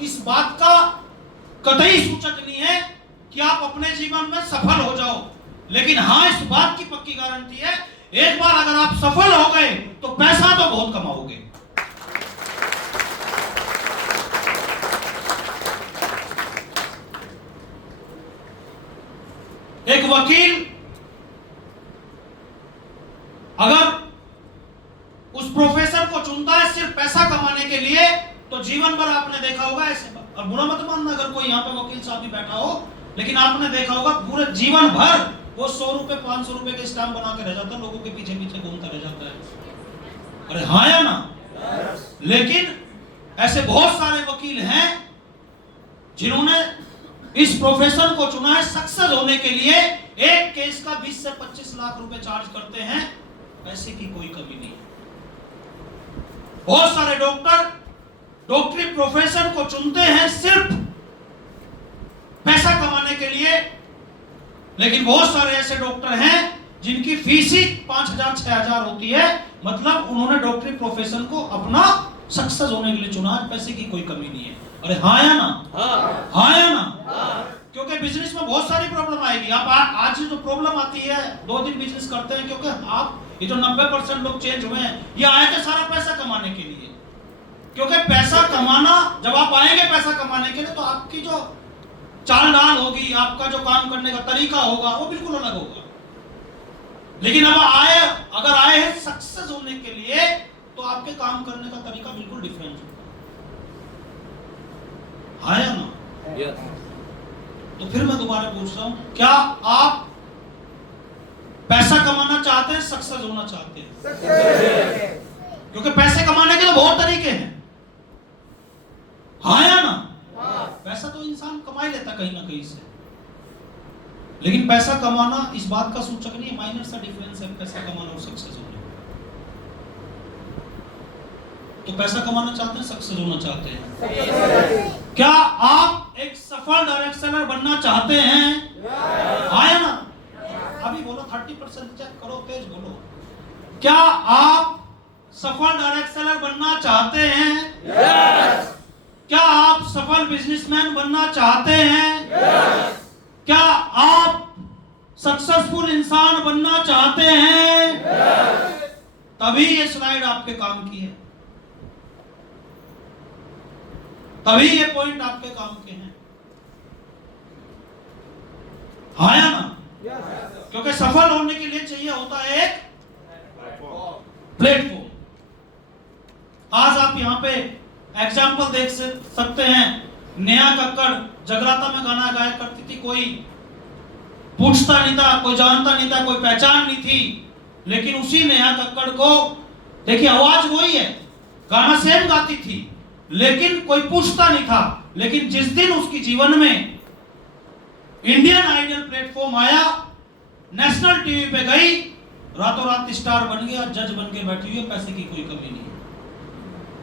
इस बात का कतई सूचक नहीं है कि आप अपने जीवन में सफल हो जाओ, लेकिन हाँ इस बात की पक्की गारंटी है, एक बार अगर आप सफल हो गए तो पैसा तो बहुत कमाओगे। एक वकील अगर उस प्रोफेसर को चुनता है सिर्फ पैसा कमाने के लिए, तो जीवन भर आपने देखा होगा ऐसे, और बुरा मत मानना अगर कोई यहाँ पे वकील साहब भी बैठा हो, लेकिन आपने देखा होगा पूरे जीवन भर वो 100 रुपए 500 रुपए के स्टैम्प बना के रह जाता है, लोगों के पीछे पीछे घूमता रह जाता है। अरे हाँ या ना? लेकिन ऐसे बहुत सारे वकील हैं जिन्होंने इस प्रोफेशन को चुना है सक्सेस होने के लिए, एक केस का 20 से 25 लाख रुपए चार्ज करते हैं, पैसे की कोई कमी नहीं। बहुत सारे डॉक्टर डॉक्टरी प्रोफेशन को चुनते हैं सिर्फ पैसा कमाने के लिए, लेकिन बहुत सारे ऐसे डॉक्टर हैं जिनकी फीस ही 5,000 6,000 होती है, मतलब उन्होंने डॉक्टरी प्रोफेशन को अपना सक्सेस होने के लिए चुना, पैसे की कोई कमी नहीं है। अरे हाँ या ना? हाँ या ना? क्योंकि बिजनेस में बहुत सारी प्रॉब्लम आएगी। आप आज जो प्रॉब्लम आती है, 2 दिन बिजनेस करते हैं, क्योंकि आप ये जो 90% लोग चेंज हुए हैं, ये आए थे सारा पैसा कमाने के लिए। क्योंकि पैसा कमाना, जब आप आएंगे पैसा कमाने के लिए, तो आपकी जो चाल डाल होगी, आपका जो काम करने का तरीका होगा, वो बिल्कुल अलग होगा। लेकिन अब अगर आए हैं सक्सेस होने के लिए, तो आपके काम करने का तरीका बिल्कुल डिफरेंट होगा। हाँ या ना? तो फिर मैं दोबारा पूछ रहा हूं, क्या आप पैसा कमाना चाहते हैं, सक्सेस होना चाहते हैं? क्योंकि पैसे कमाने के तो बहुत तरीके हैं। हाँ या ना? पैसा तो इंसान कमा ही लेता कहीं ना कहीं से, लेकिन पैसा कमाना इस बात का सूचक नहीं है, माइनर सा डिफरेंस है पैसा कमाना और सक्सेस होने। तो पैसा कमाना चाहते हैं, सक्सेस होना चाहते हैं? क्या आप एक सफल डायरेक्ट सेलर बनना चाहते हैं? हाँ या ना? अभी बोलो 30% चेक करो, तेज बोलो। क्या आप सफल डायरेक्ट सेलर बनना चाहते हैं? yes! क्या आप सफल बिजनेसमैन बनना चाहते हैं? yes! क्या आप सक्सेसफुल इंसान बनना चाहते हैं? yes! तभी ये स्लाइड आपके काम की है, तभी ये पॉइंट आपके काम के हैं। हाँ या ना? क्योंकि सफल होने के लिए चाहिए होता है एक प्लेटफॉर्म। आज आप यहाँ पे एग्जाम्पल देख सकते हैं, नेहा कक्कड़ जगराता में गाना गाया करती थी, कोई पूछता नहीं था, कोई जानता नहीं था, कोई पहचान नहीं थी, लेकिन उसी नेहा कक्कड़ को देखिए आवाज वही है, गाना सेम गाती थी, लेकिन कोई पूछता नहीं था। लेकिन जिस दिन उसकी जीवन में इंडियन आइडल प्लेटफॉर्म आया, नेशनल टीवी पे गई, रातों रात स्टार बन गया, जज बन के बैठी हुई है, पैसे की कोई कमी नहीं है।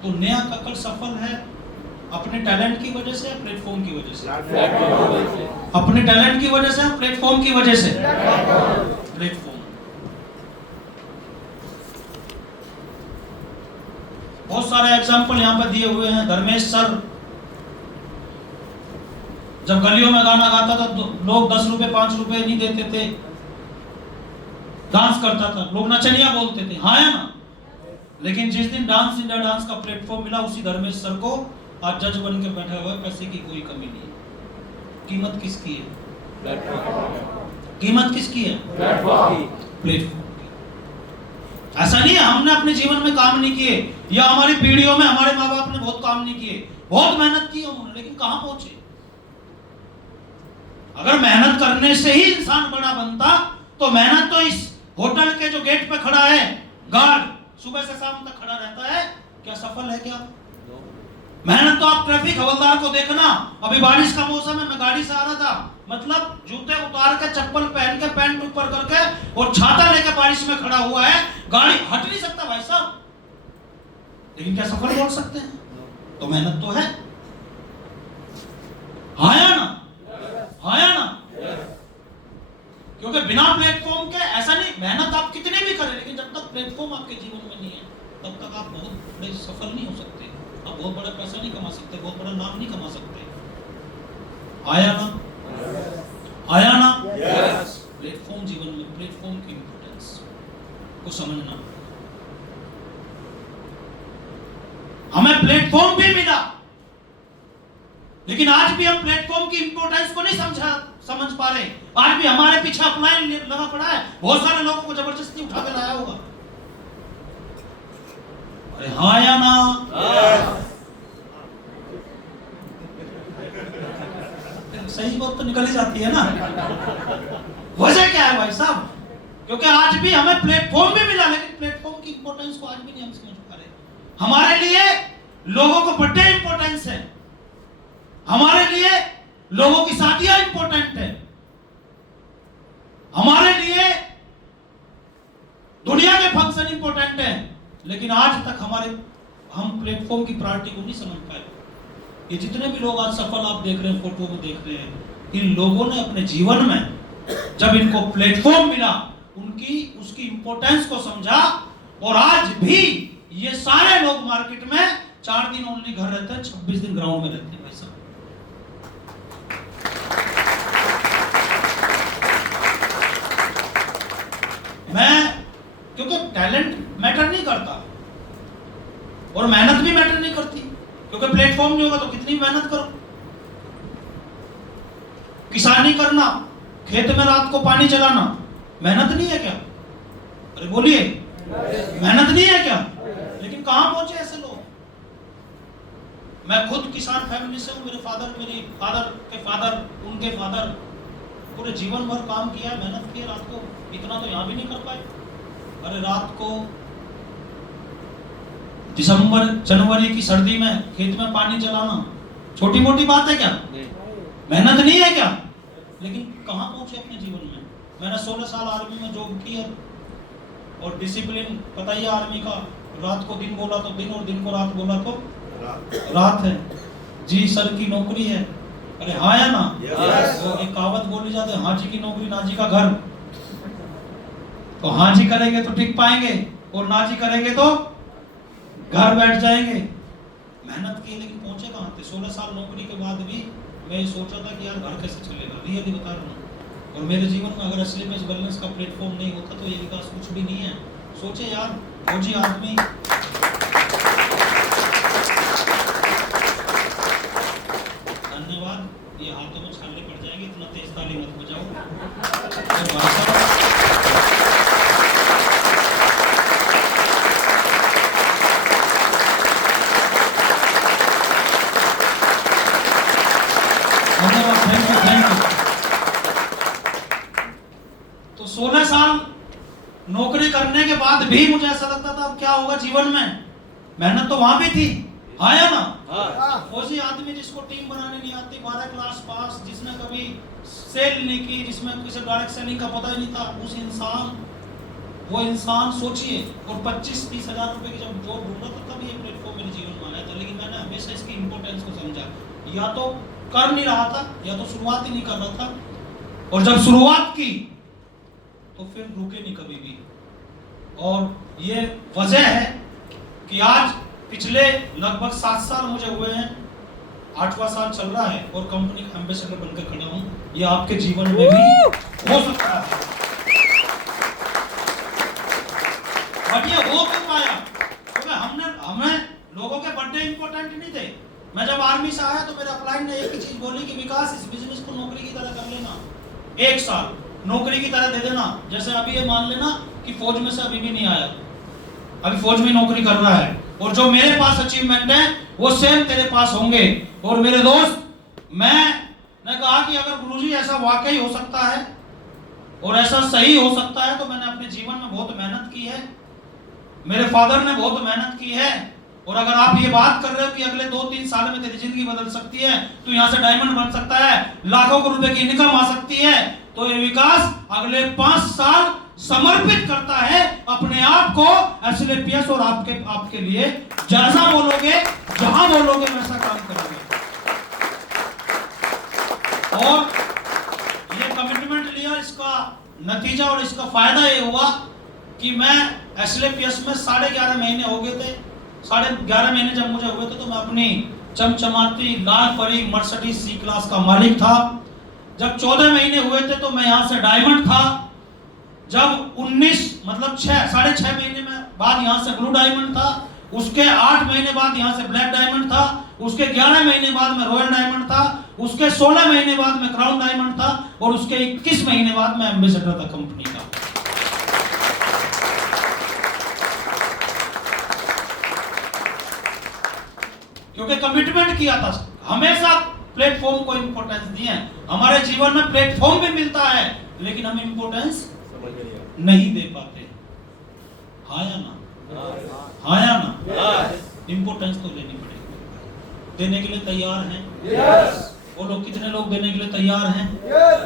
तो नेहा कक्कड़ सफल है अपने टैलेंट की वजह से, प्लेटफॉर्म की वजह से? अपने टैलेंट की वजह से, प्लेटफॉर्म की वजह से? प्लेटफॉर्म। बहुत सारे एग्जाम्पल यहाँ पे दिए हुए हैं। धर्मेश सर जब गलियों में गाना गाता था, तो लोग 10 रुपए 5 रुपए नहीं देते थे, डांस करता था, लोग नचनिया बोलते थे। हाँ या ना? लेकिन जिस दिन डांस इंडिया डांस का प्लेटफॉर्म मिला, उसी धर्मेश सर को आज जज बन के बैठा हुआ है, पैसे की कोई कमी नहीं है। कीमत किसकी है? कीमत किसकी है? प्लेटफॉर्म। ऐसा नहीं है हमने अपने जीवन में काम नहीं किए, या हमारी पीढ़ियों में हमारे माँ बाप ने बहुत काम नहीं किए, बहुत मेहनत की उन्होंने, लेकिन कहां पहुंचे? अगर मेहनत करने से ही इंसान बड़ा बनता, तो मेहनत तो इस होटल के जो गेट पे खड़ा है गार्ड, सुबह से शाम तक खड़ा रहता है, क्या सफल है क्या? मेहनत तो आप ट्रैफिक हवलदार को देखना, अभी बारिश का मौसम है, मैं गाड़ी से आ रहा था, मतलब जूते उतार के, चप्पल पहन के, पैंट ऊपर करके और छाता लेकर बारिश में खड़ा हुआ है, गाड़ी हट नहीं सकता भाई साहब, लेकिन क्या सफल बोल सकते हैं? तो मेहनत तो है। हाँ या ना? हाँ या ना? क्योंकि बिना प्लेटफॉर्म के ऐसा नहीं, मेहनत आप कितनी भी करें, लेकिन जब तक प्लेटफॉर्म आपके जीवन में नहीं है, तब तक आप बहुत बड़े सफल नहीं हो सकते, आप बहुत बड़ा पैसा नहीं कमा सकते। सकते, बहुत बड़ा नाम नहीं कमा सकते। आया ना? आया ना? प्लेटफॉर्म जीवन में, प्लेटफॉर्म की इंपॉर्टेंस को समझना। हमें प्लेटफॉर्म भी मिला, लेकिन आज भी हम प्लेटफॉर्म की इंपॉर्टेंस को नहीं समझ पा रहे। आज भी हमारे पीछे अपलाइन लगा पड़ा है। बहुत सारे लोगों को जबरदस्ती उठा के लाया होगा। अरे हाँ या ना? सही बात तो निकल ही जाती है ना। वजह क्या है भाई साहब? क्योंकि आज भी हमें प्लेटफॉर्म भी मिला, लेकिन प्लेटफॉर्म की इंपॉर्टेंस को आज भी नहीं हम समझ पा रहे। हमारे लिए लोगों को बर्थडे इंपॉर्टेंस है, हमारे लिए लोगों की शादियां इंपॉर्टेंट है, हमारे लिए दुनिया के फंक्शन इंपॉर्टेंट है, लेकिन आज तक हम प्लेटफॉर्म की प्रायोरिटी को नहीं समझ पाए। ये जितने भी लोग आज सफल आप देख रहे हैं, फोटो में देख रहे हैं, इन लोगों ने अपने जीवन में जब इनको प्लेटफॉर्म मिला, उसकी इंपॉर्टेंस को समझा, और आज भी ये सारे लोग मार्केट में 4 दिन ओनली घर रहते हैं, 26 दिन ग्राउंड में रहते हैं भाई साहब। क्योंकि टैलेंट मैटर नहीं करता और मेहनत भी मैटर नहीं करती, क्योंकि प्लेटफॉर्म नहीं होगा तो कितनी मेहनत करो। किसानी करना, खेत में रात को पानी चलाना मेहनत नहीं है क्या? अरे बोलिए, मेहनत नहीं है क्या? लेकिन कहां पहुंचे ऐसे लोग। मैं खुद किसान फैमिली से हूं। मेरे फादर के फादर, उनके फादर पूरे जीवन भर काम किया है, मेहनत की है। रात को इतना तो यहां भी नहीं कर पाए। अरे रात को दिसंबर जनवरी की सर्दी में खेत में पानी चलाना छोटी मोटी बात है क्या? मेहनत नहीं है क्या? लेकिन कहां पहुंचे अपने जीवन में। मैंने 16 साल आर्मी में जॉब की है, और डिसिप्लिन पता ही है आर्मी का। रात को दिन बोला तो दिन, और दिन को रात बोला तो रात है। जी सर की नौकरी है। अरे हाँ या ना? तो एक कहावत बोली जाती है, हाँ जी की नौकरी ना जी का घर। तो हाँ जी करेंगे तो टिक पाएंगे, और ना जी करेंगे तो घर बैठ जाएंगे। मेहनत की, लेकिन पहुंचे कहां थे। 16 साल नौकरी के बाद भी मैं ये सोचा था कि यार घर कैसे चलेगा। रियली बता रहा हूँ। और मेरे जीवन में अगर असली में वेलनेस का प्लेटफॉर्म नहीं होता तो ये विकास कुछ भी नहीं है। सोचे यार, फौजी आदमी धन्यवाद। ये हाथों में छाले पड़ जाएंगे, इतना तेज ताली मत बजाओ। तो 16 साल नौकरी करने के बाद भी मुझे ऐसा लगता था अब क्या होगा जीवन में। मेहनत तो वहां भी थी, हाँ या ना? फौजी आदमी जिसको टीम बनाने नहीं आती, 12 क्लास पास, जिसने कभी सेल नहीं की, जिसमें किसी डायरेक्ट सेलिंग का पता ही नहीं था, वो इंसान सोचिए। और 25-30 हजार रुपए की जब जॉब ढूंढ रहा था तब ये प्लेटफॉर्म मेरे जीवन में आया था। लेकिन मैंने हमेशा इसकी इंपॉर्टेंस को समझा। या तो कर नहीं रहा था, या तो शुरुआत ही नहीं कर रहा था, और जब शुरुआत की तो फिर रुके नहीं कभी भी। और ये वजह है कि आज पिछले लगभग 7 साल मुझे हुए हैं, 8वां साल चल रहा है, और कंपनी का एम्बेसडर बनकर खड़ा हूं। ये आपके जीवन में भी हो सकता है। बट ये हो क्यों पाया? क्योंकि हमें लोगों के बर्थडे इंपॉर्टेंट नहीं थे। मैं जब आर्मी से आया तो मेरे अपलाइन ने एक ही चीज बोली कि विकास, इस बिजनेस को नौकरी की तरह कर लेना, 1 साल नौकरी की तरह दे देना। जैसे अभी ये मान लेना कि फौज में से अभी भी नहीं आया, अभी फौज में नौकरी कर रहा है, और जो मेरे पास अचीवमेंट है वो सेम तेरे पास होंगे। और मेरे दोस्त, मैंने कहा कि अगर गुरुजी ऐसा वाकई हो सकता है और ऐसा सही हो सकता है, तो मैंने अपने जीवन में बहुत मेहनत की है, मेरे फादर ने बहुत मेहनत की है। और अगर आप ये बात कर रहे हो कि अगले 2-3 साल में तेरी जिंदगी बदल सकती है, तो यहाँ से डायमंड बन सकता है, लाखों करोड़ रुपए की इनकम आ सकती है, तो ये विकास अगले 5 साल समर्पित करता है अपने आप को एसएलपीएस और आपके लिए। जैसा बोलोगे, जहां बोलोगे, वैसा काम करोगे। और ये कमिटमेंट लिया, इसका नतीजा और इसका फायदा ये हुआ कि मैं एसएलपीएस में 11.5 महीने हो गए थे। 11.5 महीने जब मुझे हुए थे तो मैं अपनी चमचमाती लाल परी मर्सिडीज सी क्लास का मालिक था। जब 14 महीने हुए थे तो मैं यहाँ से डायमंड था। जब 19 मतलब 6.5 महीने में बाद यहाँ से ब्लू डायमंड था। उसके 8 महीने बाद यहाँ से ब्लैक डायमंड था। उसके 11 महीने बाद में रॉयल डायमंड था। उसके 16 महीने बाद में क्राउन डायमंड था। और उसके 21 महीने बाद में एम्बेसडर था कंपनी का। क्योंकि कमिटमेंट किया था। हमेशा प्लेटफॉर्म को इंपॉर्टेंस दिए। हमारे जीवन में प्लेटफॉर्म भी मिलता है लेकिन हम इंपॉर्टेंस नहीं दे पाते। हाँ या ना? हाँ या ना? इंपॉर्टेंस तो लेनी पड़ेगी। देने के लिए तैयार हैं? yes. वो लोग कितने लोग देने के लिए तैयार हैं? yes.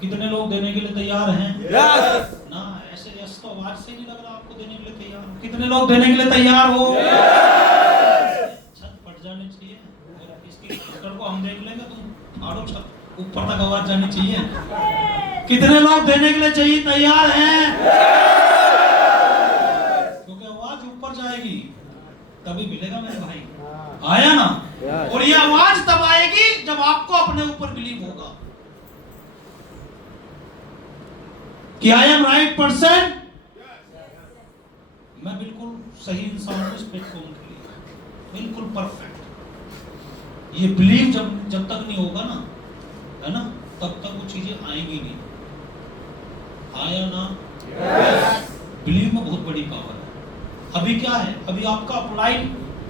कितने लोग देने के लिए तैयार हैं? yes. ना ऐसे यस तो आवाज से नहीं लग रहा आपको देने के लिए तैयार हो। कितने लोग देने के लिए तैयार हो? yes. छत फट जानी चाहिए। इसकी स्पीकर को हम देख लेंगे, तुम फाड़ो छत, ऊपर तक आवाज जानी चाहिए। कितने लोग देने के लिए चाहिए तैयार हैं? क्योंकि आवाज ऊपर जाएगी तभी मिलेगा मेरे भाई। आया ना? और ये आवाज तब आएगी जब आपको अपने ऊपर बिलीव होगा कि आई एम राइट पर्सन। मैं बिल्कुल सही इंसान हूं इस प्लेटफॉर्म के लिए, बिल्कुल परफेक्ट। ये बिलीव जब तक नहीं होगा ना, है ना, तब तक वो चीजें आएंगी नहीं। आया ना? बिलीव में बहुत बड़ी पावर है। अभी क्या है, अभी आपका अपलाइन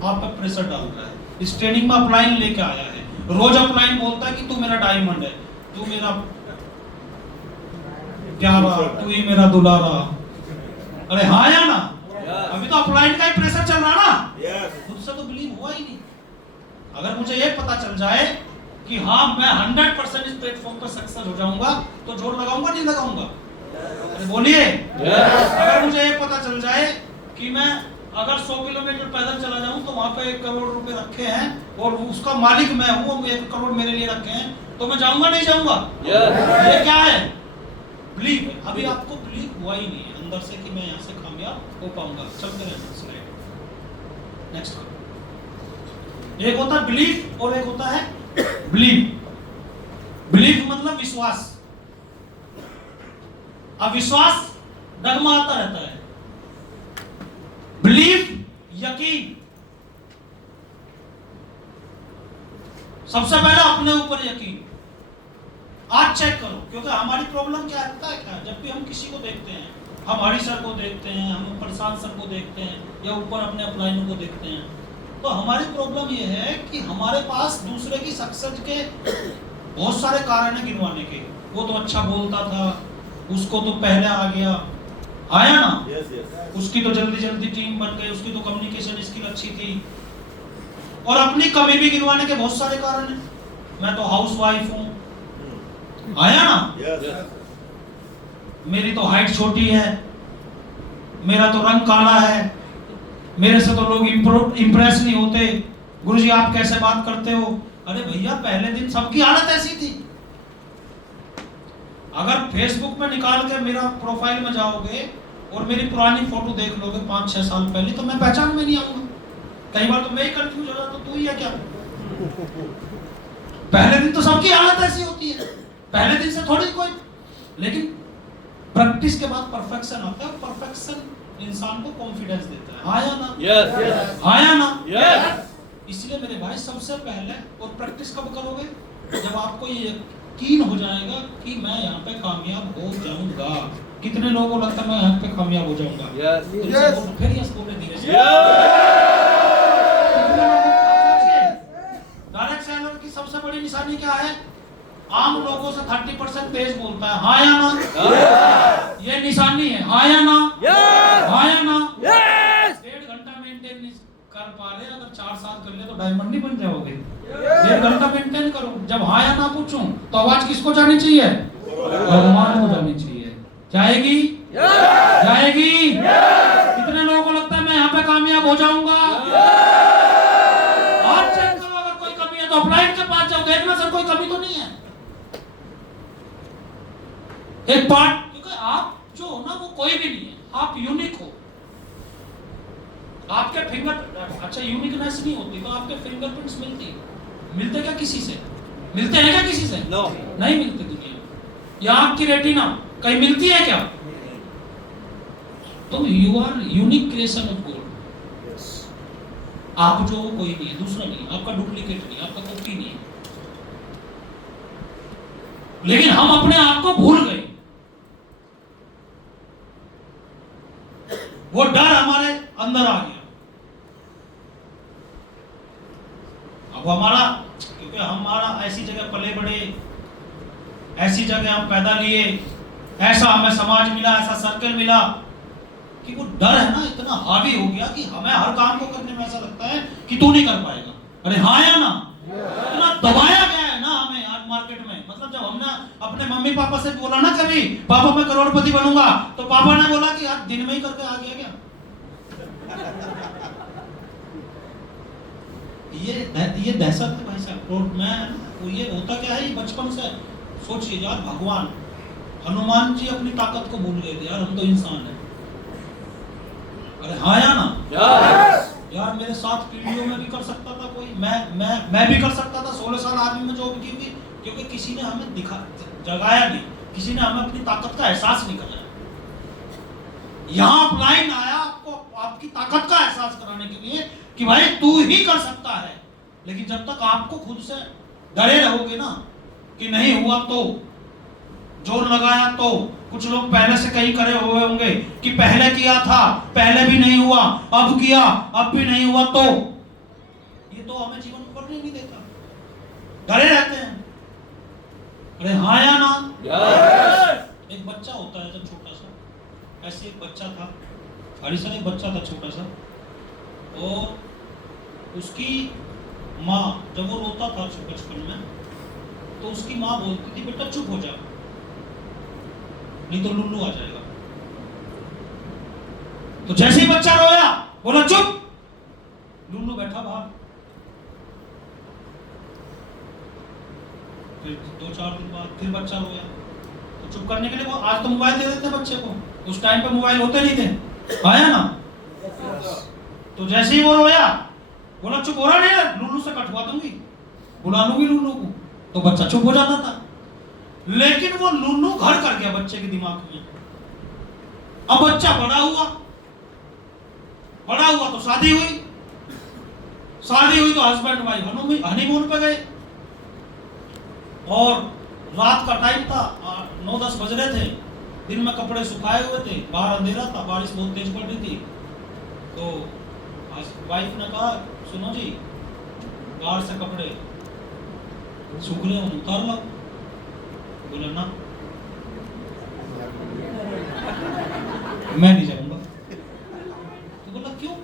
आप पे प्रेशर डाल रहा है। इस ट्रेनिंग में अपलाइन लेके आया है। रोज अपलाइन बोलता है कि तू मेरा डायमंड है, तू मेरा प्यारा, तू ही मेरा दुलारा। अरे हाँ या ना? अभी तो अपलाइन का ही प्रेशर चल रहा ना। खुद से तो बिलीव हुआ ही नहीं। अगर मुझे ये पता चल जाए कि हाँ मैं 100% इस प्लेटफॉर्म पर सक्सेस हो जाऊंगा तो जोर लगाऊंगा नहीं लगाऊंगा? अरे बोलिए। अगर मुझे ये पता चल जाए कि मैं अगर 100 किलोमीटर पैदल चला जाऊं तो वहां पे 1 करोड़ रुपए रखे हैं और उसका मालिक मैं हूं, 1 करोड़ मेरे लिए रखे हैं, तो मैं जाऊंगा नहीं जाऊंगा? ये क्या है? बिलीव है। अभी आपको बिलीव हुआ ही नहीं है अंदर से कि मैं यहाँ से कामयाब हो पाऊंगा। चलते रहना स्लाइड नेक्स्ट। एक होता है बिलीव और एक होता है बिलीव। बिलीव मतलब विश्वास। अविश्वास डगमगाता रहता है। बिलीव यकीन। सबसे पहले अपने ऊपर यकीन। आज चेक करो, क्योंकि हमारी प्रॉब्लम क्या है पता है क्या? जब भी हम किसी को देखते हैं, हम हरी सर को देखते हैं, हम प्रशांत सर को देखते हैं या ऊपर अपने अपलाइनों को देखते हैं, तो हमारी प्रॉब्लम यह है कि हमारे पास दूसरे की सक्सेस के बहुत सारे कारण हैं गिनवाने के। वो तो अच्छा बोलता था, उसको तो पहले आ गया, आया ना? उसकी तो जल्दी जल्दी टीम बन गई, उसकी तो कम्युनिकेशन स्किल अच्छी थी। और अपनी कमी भी गिनवाने के बहुत सारे कारण हैं। मैं तो हाउसवाइफ हूं, आया ना? मेरी तो हाइट छोटी है, मेरा तो रंग काला है, मेरे से तो लोग इंप्रेस नहीं होते। गुरुजी आप कैसे बात करते हो? अरे भैया पहले दिन सबकी हालत ऐसी थी। अगर फेसबुक में निकाल के मेरा प्रोफाइल में जाओगे और मेरी पुरानी फोटो देख लोगे 5-6 साल पहले, तो मैं पहचान में नहीं आऊंगा। कई बार तो मैं ही कंफ्यूज हो जाता, तो तू ही है क्या? पहले दिन तो सबकी हालत ऐसी होती है, पहले दिन से थोड़ी कोई, लेकिन प्रैक्टिस के बाद परफेक्शन आता है। परफेक्शन इंसान को कॉन्फिडेंस देता है। हाँ या ना? yes. हाँ या ना? yes. इसलिए मेरे भाई सबसे पहले, और प्रैक्टिस कब करोगे? जब आपको ये यकीन हो जाएगा कि मैं यहाँ पे कामयाब हो जाऊंगा। कितने लोगों को लगता है मैं यहाँ पे कामयाब हो जाऊंगा? yes. फिर यस बोले धीरे से। डायरेक्ट सेलर की सबसे बड़ी निशानी क्या है? आम लोगों से 30% तेज बोलता है। हाँ या ना? ये निशानी है। हाँ या ना? हाँ या ना? 1.5 घंटा मेंटेन नहीं कर पा रहे, अगर 4 साल कर ले तो डायमंड नहीं बन जाओगे। 1.5 घंटा मेंटेन करो। जब हाँ या ना पूछूं तो आवाज किसको जानी चाहिए? भगवान को जानी चाहिए। जाएगी? जाएगी? कितने लोगों को लगता है मैं यहाँ पे कामयाब हो जाऊंगा? आज चेक करो, अगर कोई कमी है तो अपलाइन के पास जाओ, देखना सर कोई कमी तो नहीं है। एक पार्ट, क्योंकि आप जो हो ना वो कोई भी नहीं है, आप यूनिक हो। आपके फिंगर, अच्छा अच्छा यूनिकनेस नहीं होती तो आपके फिंगरप्रिंट्स मिलते क्या किसी से? मिलते हैं क्या किसी से? नो, नहीं मिलते दुनिया में। या आंख की रेटिना कहीं मिलती है क्या? तो you are unique creation of God. आप जो कोई नहीं है, दूसरा नहीं, आपका डुप्लीकेट नहीं, आपका कॉपी नहीं है। लेकिन हम अपने आप को भूल गए। वो डर हमारे अंदर आ गया। अब क्योंकि हमारा ऐसी जगह पले बड़े, ऐसी जगह हम पैदा लिए, ऐसा हमें समाज मिला, ऐसा सर्कल मिला कि वो डर है ना इतना हावी हो गया कि हमें हर काम को करने में ऐसा लगता है कि तू नहीं कर पाएगा। अरे हाँ या ना? इतना दबाया गया है ना हमें आज मार्केट में। मतलब जब हमने अपने मम्मी पापा से बोला ना कभी, पापा मैं करोड़पति बनूंगा, तो पापा ने बोला कि आज दिन में ही करके आ गया क्या? ये दहशत है भाई साहब। और मैं ये होता क्या है, ये बचपन से सोचिए यार, भगवान हनुमान जी अपनी ताकत को भूल गए थे यार, हम तो इंसान हैं। अरे हाँ या ना? यार मेरे 7 पीढ़ियों में भी कर सकता था कोई, मैं भी कर सकता था 16 साल आर्मी में जॉब की हुई, क्योंकि किसी ने हमें जगाया नहीं, किसी ने हमें अपनी ताकत का एहसास नहीं कराया। यहाँ अपलाइन आया आपको आपकी ताकत का एहसास कराने के लिए कि भाई तू ही कर सकता है। लेकिन जब तक आपको खुद से डरे रहोगे ना कि नहीं हुआ तो, जोर लगाया तो, कुछ लोग पहले से कहीं करे हुए होंगे कि पहले किया था, पहले भी नहीं हुआ, अब किया, अब भी नहीं हुआ, तो ये तो हमें जीवन को बढ़ने नहीं देता, डरे रहते हैं। अरे हाँ या ना? एक बच्चा होता है जब छोटा सा, ऐसे एक बच्चा था, हरिशन एक बच्चा था छोटा सा, और उसकी माँ जब वो रोता था बचपन में, तो उसकी माँ बोलती थी बेटा चुप हो जा, नहीं तो लुल्लू आ जाएगा। तो जैसे ही बच्चा रोया, बोला चुप, लुल्लू बैठा बाहर। फिर 2-4 दिन बाद फिर बच्चा रोया, तो चुप करने के लिए वो, आज तो मोबाइल दे देते बच्चे को, उस टाइम पे मोबाइल होते नहीं थे, आया ना? तो जैसे ही वो रोया, बोला चुप हो रहा नहीं है, लुल्लू से कटवा दूंगी, बुला लूंगी लुल्लू को, तो बच्चा चुप हो जाता था। लेकिन वो लुल्लू घर कर गया बच्चे के दिमाग में। अब बच्चा बड़ा हुआ तो शादी हुई तो हस्बैंड वाइफ हनीमून पे गए, और रात का टाइम था, 9-10 बज रहे थे, दिन में कपड़े सुखाए हुए थे, बाहर अंधेरा था, बारिश बहुत तेज पड़ रही थी। तो वाइफ ने कहा सुनो जी, बाहर से कपड़े सूख रहे हो, उतार लो। बोला ना मैं नहीं जाऊंगा। तो बोला क्यों?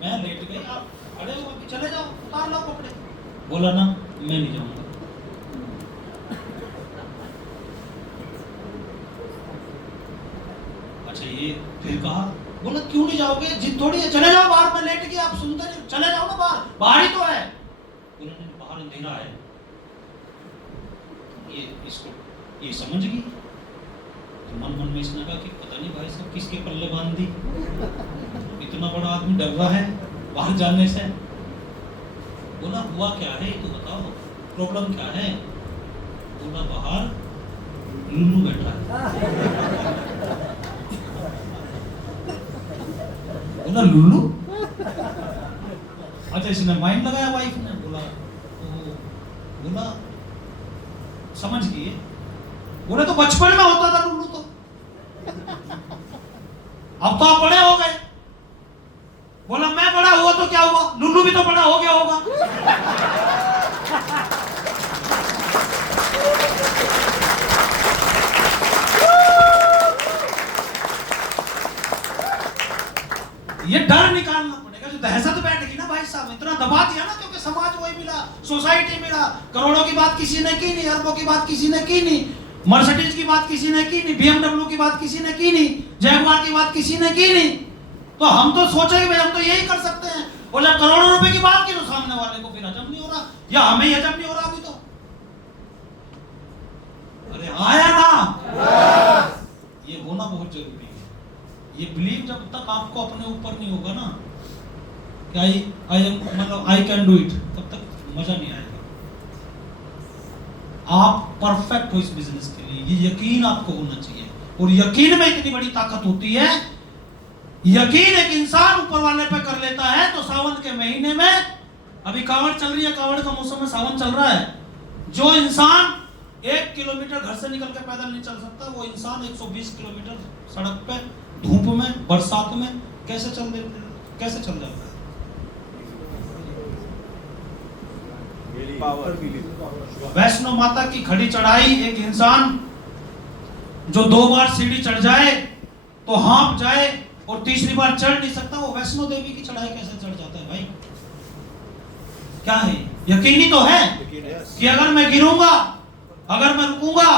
मैं लेट गई, आप खड़े हो, अभी चले जाओ, उतार लो कपड़े। बोला ना मैं नहीं जाऊंगा। अच्छा ये फिर कहा, बोला क्यों नहीं जाओगे, जिद थोड़ी है, चले जाओ बाहर, मैं लेट गया, आप सुनते नहीं, चले जाओ ना बाहर, बाहर ही तो है। बोला नहीं बाहर अंधेरा है। ये समझ गई, तो मन में इसने कहा कि पता नहीं भाई साहब किसके पल्ले बांध दी, इतना बड़ा आदमी डर रहा है बाहर जाने से। बोला हुआ क्या है तो बताओ, प्रॉब्लम क्या है? बोला बाहर लुल्लू बैठा है। बोला लुल्लू? अच्छा इसने माइंड लगाया वाइफ ने। बोला समझ गई। बोले तो बचपन में होता था लुल्लू, तो अब तो आप बड़े हो गए। बोला मैं बड़ा हुआ तो क्या हुआ, लुल्लू भी तो बड़ा हो गया होगा। ये डर निकालना पड़ेगा, जो दहशत बैठ गई ना भाई साहब, इतना दबा दिया ना, क्योंकि समाज वही मिला, सोसाइटी मिला, करोड़ों की बात किसी ने की नहीं, अरबों की बात किसी ने की नहीं, मर्सिडीज की बात किसी ने की नहीं, BMW की बात किसी ने की नहीं, जैगुआर की बात किसी ने की नहीं। तो हम तो सोचे कि भाई हम तो यही कर सकते हैं, और जब करोड़ों रुपए की बात की तो सामने वाले को फिर हजम नहीं हो रहा, या हमें ही हजम नहीं हो रहा अभी तो। अरे आया ना? ये होना बहुत जरूरी है। ये बिलीव जब तक आपको अपने ऊपर नहीं होगा ना, क्या आई कैन डू इट, तब तक मजा नहीं आएगा। आप परफेक्ट हो इस बिजनेस के लिए, ये यकीन आपको होना चाहिए। और यकीन में इतनी बड़ी ताकत होती है। यकीन एक इंसान ऊपर वाले पे कर लेता है तो सावन के महीने में, अभी कावड़ चल रही है, कावड़ का मौसम में सावन चल रहा है, जो इंसान 1 किलोमीटर घर से निकल के पैदल नहीं चल सकता, वो इंसान 120 किलोमीटर सड़क पे धूप में बरसात में कैसे चल जाता है? वैष्णो माता की खड़ी चढ़ाई, एक इंसान जो 2 बार सीढ़ी चढ़ जाए तो हाँप जाए और तीसरी बार चढ़ नहीं सकता, वो वैष्णो देवी की चढ़ाई कैसे चढ़ जाता है भाई? क्या है? यकीनी तो है कि अगर मैं गिरूंगा, अगर मैं रुकूंगा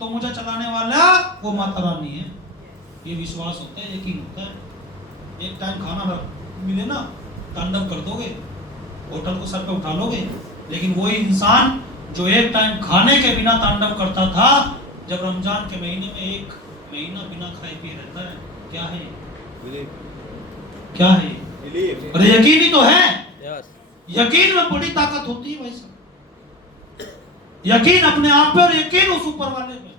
तो मुझे चलाने वाला वो माता रानी है। ये विश्वास होता है, यकीन होता है। एक टाइम खाना मिले ना, तांडव कर दोगे, होटल को सर पे उठा लोगे। लेकिन वही इंसान जो एक टाइम खाने के बिना तांडव करता था, जब रमजान के महीने में 1 महीना बिना खाए पिए रहता है, क्या है? क्या है? अरे यकीन ही तो है। यकीन में बड़ी ताकत होती है भाई साहब। यकीन अपने आप पे और यकीन उस ऊपर वाले पे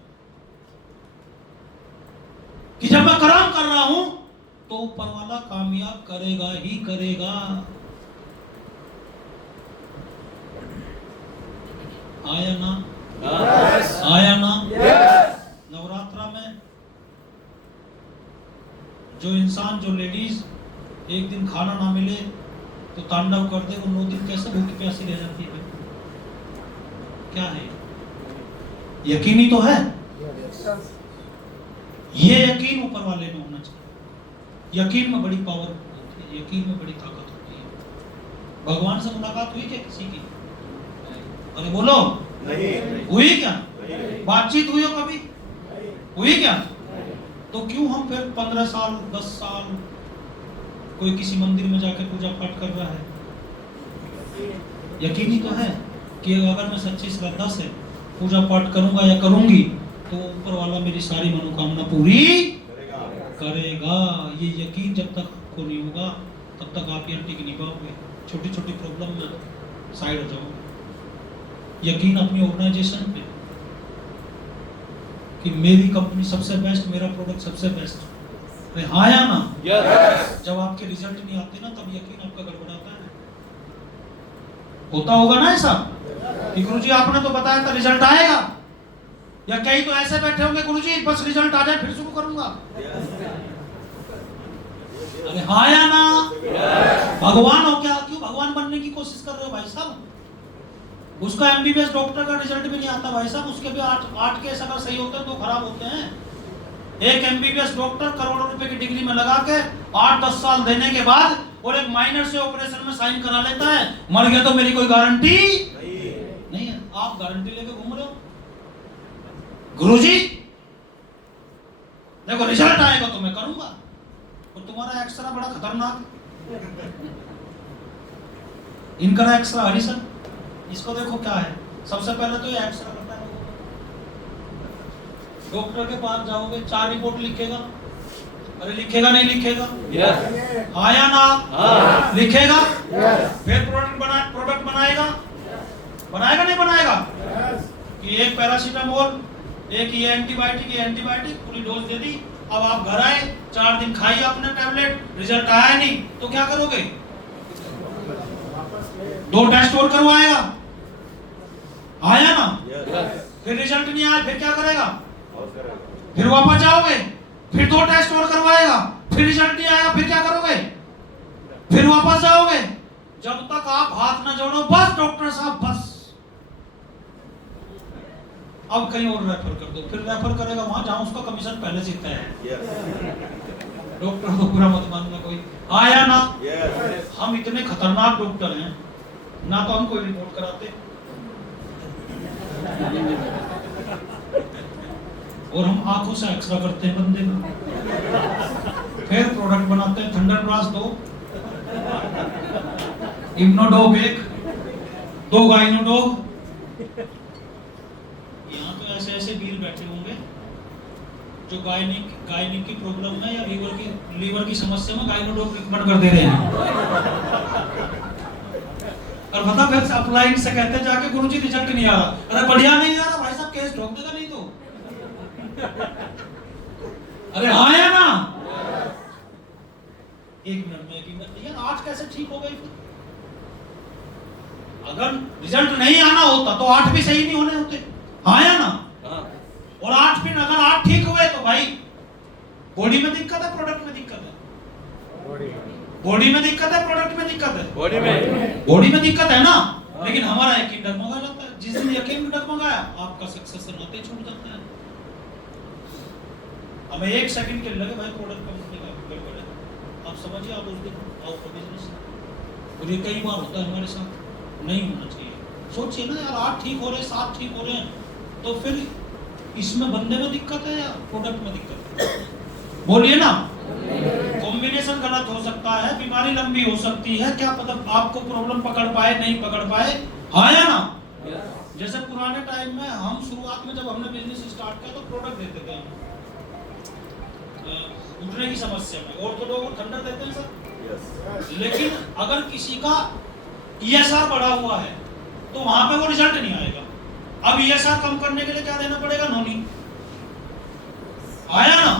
कि जब मैं कर्म कर रहा हूं तो ऊपर वाला कामयाब करेगा ही करेगा। आया ना? आया ना? नवरात्रा में जो इंसान, जो लेडीज एक दिन खाना ना मिले तो तांडव कर दे, वो 9 दिन कैसे भूखी प्यासी रह जाती है? क्या है? यकीन ही तो है। ये यकीन ऊपर वाले में होना चाहिए। यकीन में बड़ी पावर होती है, यकीन में बड़ी ताकत होती है। भगवान से मुलाकात हुई क्या किसी की? अरे बोलो, नहीं हुई क्या? बातचीत हुई हो कभी? हुई क्या? तो क्यों हम फिर 15 साल 10 साल कोई किसी मंदिर में जाकर पूजा पाठ कर रहा है? यकीन ही तो है कि अगर मैं सच्ची श्रद्धा से पूजा पाठ करूंगा या करूंगी तो ऊपर वाला मेरी सारी मनोकामना पूरी करेगा। ये यकीन जब तक आपको नहीं होगा तब तक आप यहाँ टिक नहीं पाओगे। छोटी छोटी प्रॉब्लम में साइड हो जाओगे। यकीन अपनी ऑर्गेनाइजेशन पे कि मेरी कंपनी सबसे बेस्ट, मेरा प्रोडक्ट सबसे बेस्ट। अरे हाँ या ना? जब आपके रिजल्ट नहीं आते ना, तब यकीन आपका गड़बड़ाता है। होता होगा ना ऐसा कि गुरुजी आपने तो बताया था रिजल्ट आएगा, या कई तो ऐसे बैठे होंगे गुरुजी बस रिजल्ट आ जाए फिर शुरू करूंगा। अरे हाँ या ना? भगवान हो क्या? क्यों भगवान बनने की कोशिश कर रहे हो भाई साहब? उसका एमबीबीएस डॉक्टर का रिजल्ट भी नहीं आता भाई साहब, उसके भी 8 केस अगर सही होते हैं तो खराब होते हैं। एक एमबीबीएस डॉक्टर करोड़ों रुपए की डिग्री में लगा के 8-10 साल देने के बाद और एक माइनर से ऑपरेशन में साइन करा लेता है, मर गया तो मेरी कोई गारंटी नहीं है। आप गारंटी लेके घूम रहे हो। गुरुजी देखो रिजल्ट आएगा तो मैं करूंगा, और तुम्हारा एक्सरा बड़ा खतरनाक, इनका एक्सरा हरीशन, इसको देखो क्या है। सबसे पहले तो ये एक्सरा करता है, डॉक्टर के पास जाओगे 4 रिपोर्ट लिखेगा। अरे लिखेगा नहीं लिखेगा? हाँ या ना? लिखेगा। फिर प्रोडक्ट बनाएगा नहीं बनाएगा? कि एक पैरासीटामोल, एक ये एंटीबायोटिक पूरी डोज दे दी। अब आप घर आए, 4 दिन खाइए अपने टैबलेट, रिजल्ट आया नहीं तो क्या करोगे? 2 टेस्ट और करवाएगा। आया ना? फिर रिजल्ट नहीं आया फिर क्या करेगा? फिर वापस जाओगे, फिर 2 टेस्ट और करवाएगा, फिर रिजल्ट नहीं आएगा फिर क्या करोगे? फिर वापस जाओगे। जब तक आप हाथ ना जोड़ो, बस डॉक्टर साहब बस अब कहीं और रेफर कर दो। फिर रेफर करेगा वहां जहां उसका कमीशन पहले से तय है। डॉक्टर को पूरा मत मानना कोई। आया ना? हम इतने खतरनाक डॉक्टर हैं ना, तो हम कोई रिपोर्ट कराते और हम आंखों से एक्सरा करते हैं बंदे का। फिर प्रोडक्ट बनाते हैं, थंडर ब्रास 2, इम्नोडोग 1, 2 गाइनोडोग। यहाँ तो ऐसे ऐसे वीर बैठे होंगे जो गायनिक की प्रॉब्लम है या लीवर की समस्या में गाइनोडोग रिकमेंड कर दे रहे हैं। और बता फिर अपलाइन से कहते जाके गुरुजी रिजल्ट नहीं आ रहा, अरे बढ़िया नहीं आ रहा भाई साहब, केस ठोक देगा नहीं तो। अरे हाँ या ना? एक मिनट यार, आज कैसे ठीक हो गई? अगर रिजल्ट नहीं आना होता तो 8 भी सही नहीं होने होते, हाँ या ना? और 8 भी अगर 8 ठीक हुए तो भाई बॉडी में दिक्कत है, प्रोडक्ट में दिक्कत है? बॉडी में दिक्कत है, प्रोडक्ट में दिक्कत है? बॉडी में दिक्कत है ना। लेकिन हमारा यकीन डगमगा जाता है। जिस दिन यकीन डगमगाया आपका सक्सेस नाते छूट जाता है। हमें 1 सेकंड के लगे भाई प्रोडक्ट कंपनी का गड़बड़ है, आप समझिए, आप उस दिन आउट ऑफ बिजनेस। और ये कई बार होता है हमारे साथ, नहीं होना चाहिए। सोचिए ना यार, 8 ठीक हो रहे, 7 ठीक हो रहे हैं, तो फिर इसमें बंदे में दिक्कत है या प्रोडक्ट में दिक्कत है? बोलिए ना। कॉम्बिनेशन गलत हो सकता है, बीमारी लंबी हो सकती है, क्या पता आपको प्रॉब्लम पकड़ पाए नहीं पकड़ पाए, हाँ या ना? जैसे पुराने टाइम में हम शुरुआत में जब हमने बिजनेस स्टार्ट किया तो प्रोडक्ट देते थे हम उठने की समस्या में, और तो लोग ठंडा देते हैं सर। लेकिन अगर किसी का ESR बढ़ा हुआ है तो वहां पे वो रिजल्ट नहीं आएगा। अब ESR कम करने के लिए क्या देना पड़ेगा? नोनी। आया ना?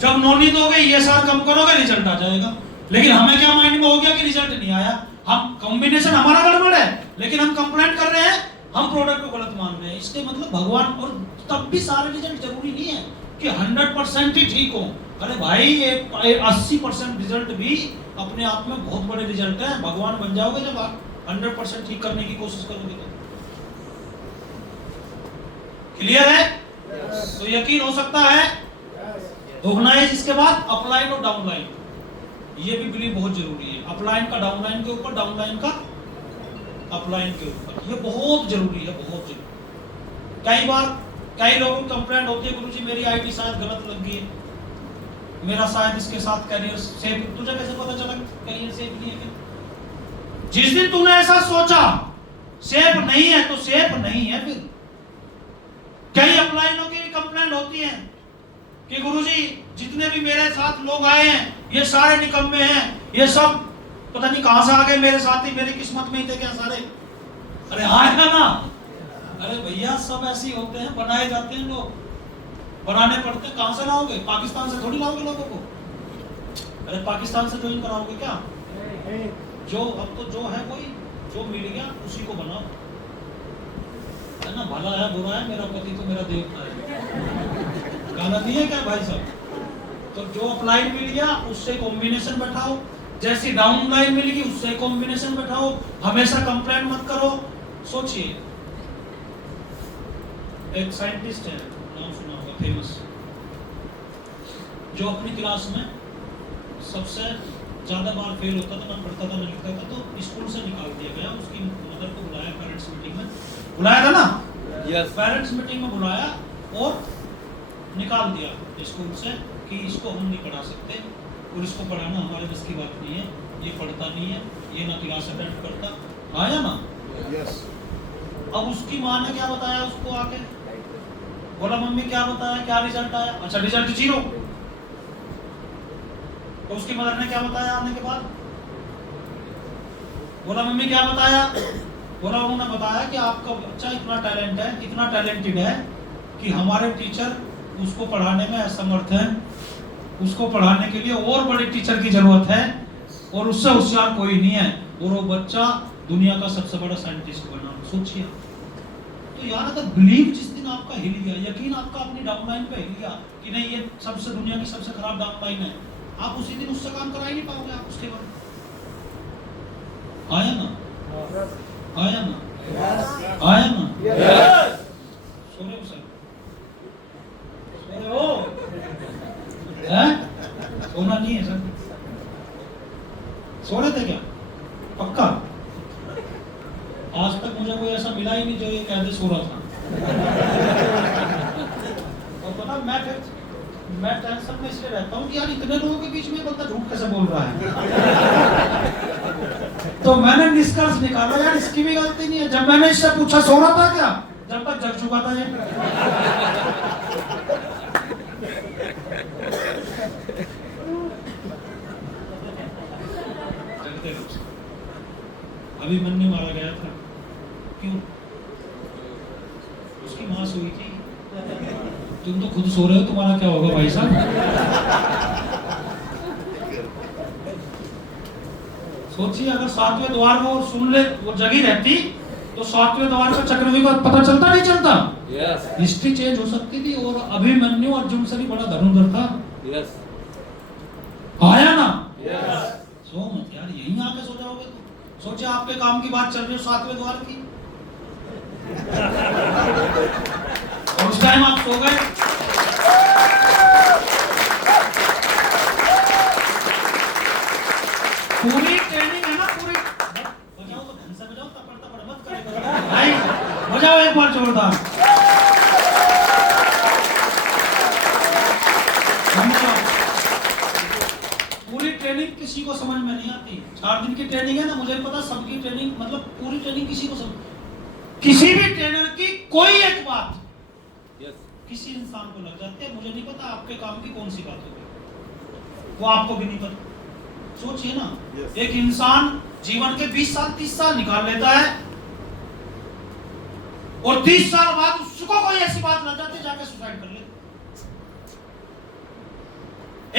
जब नोनी दोगे, ESR कम करोगे, रिजल्ट आ जाएगा। लेकिन हमें क्या माइंड में हो गया कि रिजल्ट नहीं आया, हम कॉम्बिनेशन हमारा गड़बड़ है, लेकिन हम कंप्लेंट कर रहे हैं, हम प्रोडक्ट को गलत मान रहे हैं। इसके मतलब भगवान, और तब भी सारे रिजल्ट जरूरी नहीं है कि 100% ही ठीक हो। अरे भाई 80% रिजल्ट भी अपने आप में बहुत बड़े रिजल्ट है। भगवान बन जाओगे जब आप 100% ठीक करने की कोशिश करोगे तो। क्लियर है? तो यकीन हो सकता है। ऑर्गेनाइज, इसके बाद अपलाइन और डाउनलाइन, ये भी बिलीव बहुत जरूरी है। अपलाइन का डाउनलाइन के ऊपर, डाउनलाइन का अपलाइन के ऊपर, ये बहुत जरूरी है, बहुत जरूरी। कई बार कई लोगों को कंप्लेंट होती है, गुरुजी मेरी आईडी शायद गलत लग गई है, मेरा शायद इसके साथ करियर सेफ। तुझे कैसे पता चला करियर सेफ नहीं है? जिस दिन तूने ऐसा सोचा सेफ नहीं है तो सेफ नहीं है। फिर कई अपलाइनों की भी कंप्लेंट होती है कि गुरुजी जितने भी मेरे साथ लोग आए हैं ये सारे निकम्मे हैं, ये सब पता नहीं कहां से आ गए, मेरे साथ ही मेरी किस्मत में ही थे क्या सारे? अरे आएगा ना। अरे भैया सब ऐसे ही होते हैं, बनाए जाते हैं लोग, बनाने पड़ते हैं। कहां से लाओगे? पाकिस्तान से थोड़ी लाओगे लोगों को। अरे पाकिस्तान से ज्वाइन कराओगे क्या? जो अब तो जो है कोई जो मिल गया उसी को बनाओ, है ना? भला है बुरा है, मेरा पति तो मेरा देवता है, गाना नहीं है क्या भाई साहब? तो जो अपलाइन मिल गया उससे कॉम्बिनेशन बैठाओ, जैसी डाउनलाइन मिलेगी उससे कॉम्बिनेशन बैठाओ। हमेशा कंप्लेंट मत करो। सोचिए, एक साइंटिस्ट है, नाम सुना होगा, फेमस, जो अपनी क्लास में सबसे ज्यादा बार फेल होता था, ना पढ़ता था ना लिखता था, तो स्कूल से निकाल दिया गया। उसकी मदर को बुलाया, पेरेंट्स मीटिंग में बुलाया था ना, यस, पेरेंट्स मीटिंग में बुलाया और निकाल दिया स्कूल से कि इसको हम नहीं पढ़ा सकते और इसको पढ़ाना हमारे बस की बात नहीं है, ये पढ़ता नहीं है, ये ना क्लास अटेंड करता, आया ना? यस। अब उसकी माँ ने क्या बताया उसको आके? बोला मम्मी क्या बताया, क्या रिजल्ट आया? अच्छा रिजल्ट 0। तो उसकी मदर ने क्या बताया आने के बाद? बोला मम्मी क्या बताया? बोला उन्होंने बताया कि आपका बच्चा इतना टैलेंट है, इतना टैलेंटेड है कि हमारे टीचर उसको पढ़ाने में असमर्थ हैं, उसको पढ़ाने के लिए और बड़े टीचर की जरूरत है और उससे होशियार कोई नहीं है, और वो बच्चा दुनिया का सबसे बड़ा साइंटिस्ट बना। सोचिए तो यार, अगर बिलीव जिस दिन आपका हिल गया, यकीन आपका अपनी डाउनलाइन पे हिल गया कि नहीं ये सबसे दुनिया की सबसे खराब डाउनलाइन है, आप उसी दिन उससे काम करा ही नहीं पाओगे। आप उसके बाद आया ना, आया ना, आया ना? सोने हो सर, सोने हो? सोना नहीं है सर, सो रहे थे क्या? पक्का? आज तक मुझे कोई ऐसा मिला ही नहीं जो ये कहते सो रहा था। और पता मैं टेंशन में इसलिए रहता हूँ कि यार इतने लोगों के बीच में बंदा झूठ कैसे बोल रहा है। तो मैंने निष्कर्ष निकाला यार इसकी भी गलती नहीं है। जब मैंने इससे पूछा सो रहा था क्या, जब तक जग चुका था ये। अभिमन्यु मारा गया था, क्यों? उसकी मां सोई थी। तुम तो खुद सो रहे हो, तुम्हारा क्या होगा भाई साहब? सोचिए अगर 7वें द्वार में वो सुन ले, वो जगी रहती तो 7वें द्वार का चक्रव्यूह का पता चलता नहीं चलता? हिस्ट्री चेंज हो सकती थी। और अभिमन्यु अर्जुन से भी बड़ा धनुर्धर था। आया ना? सो मत यार, यहीं आके सो जाओगे तो। सोचिए आपके काम की बात चल रही है 7वें द्वार की, और उस टाइम आप सो गए। पूरी ट्रेनिंग है ना, पूरी बजाओ तो ढंग से बजाओ, तपड़ मत करेगा भाई, बजाओ एक बार जोरदार। पूरी ट्रेनिंग किसी को समझ में नहीं आती। 4 दिन की ट्रेनिंग है ना, मुझे पता सबकी ट्रेनिंग, मतलब पूरी ट्रेनिंग किसी को समझ, किसी भी ट्रेनर की कोई एक बात किसी इंसान को लग जाती है। मुझे नहीं पता आपके काम की कौन सी बात होगी, वो आपको भी नहीं पता। सोचिए ना, एक इंसान जीवन के 20 साल 30 साल निकाल लेता है, और 30 साल बाद उसको कोई ऐसी बात लग जाती है जाके सुसाइड कर लेता।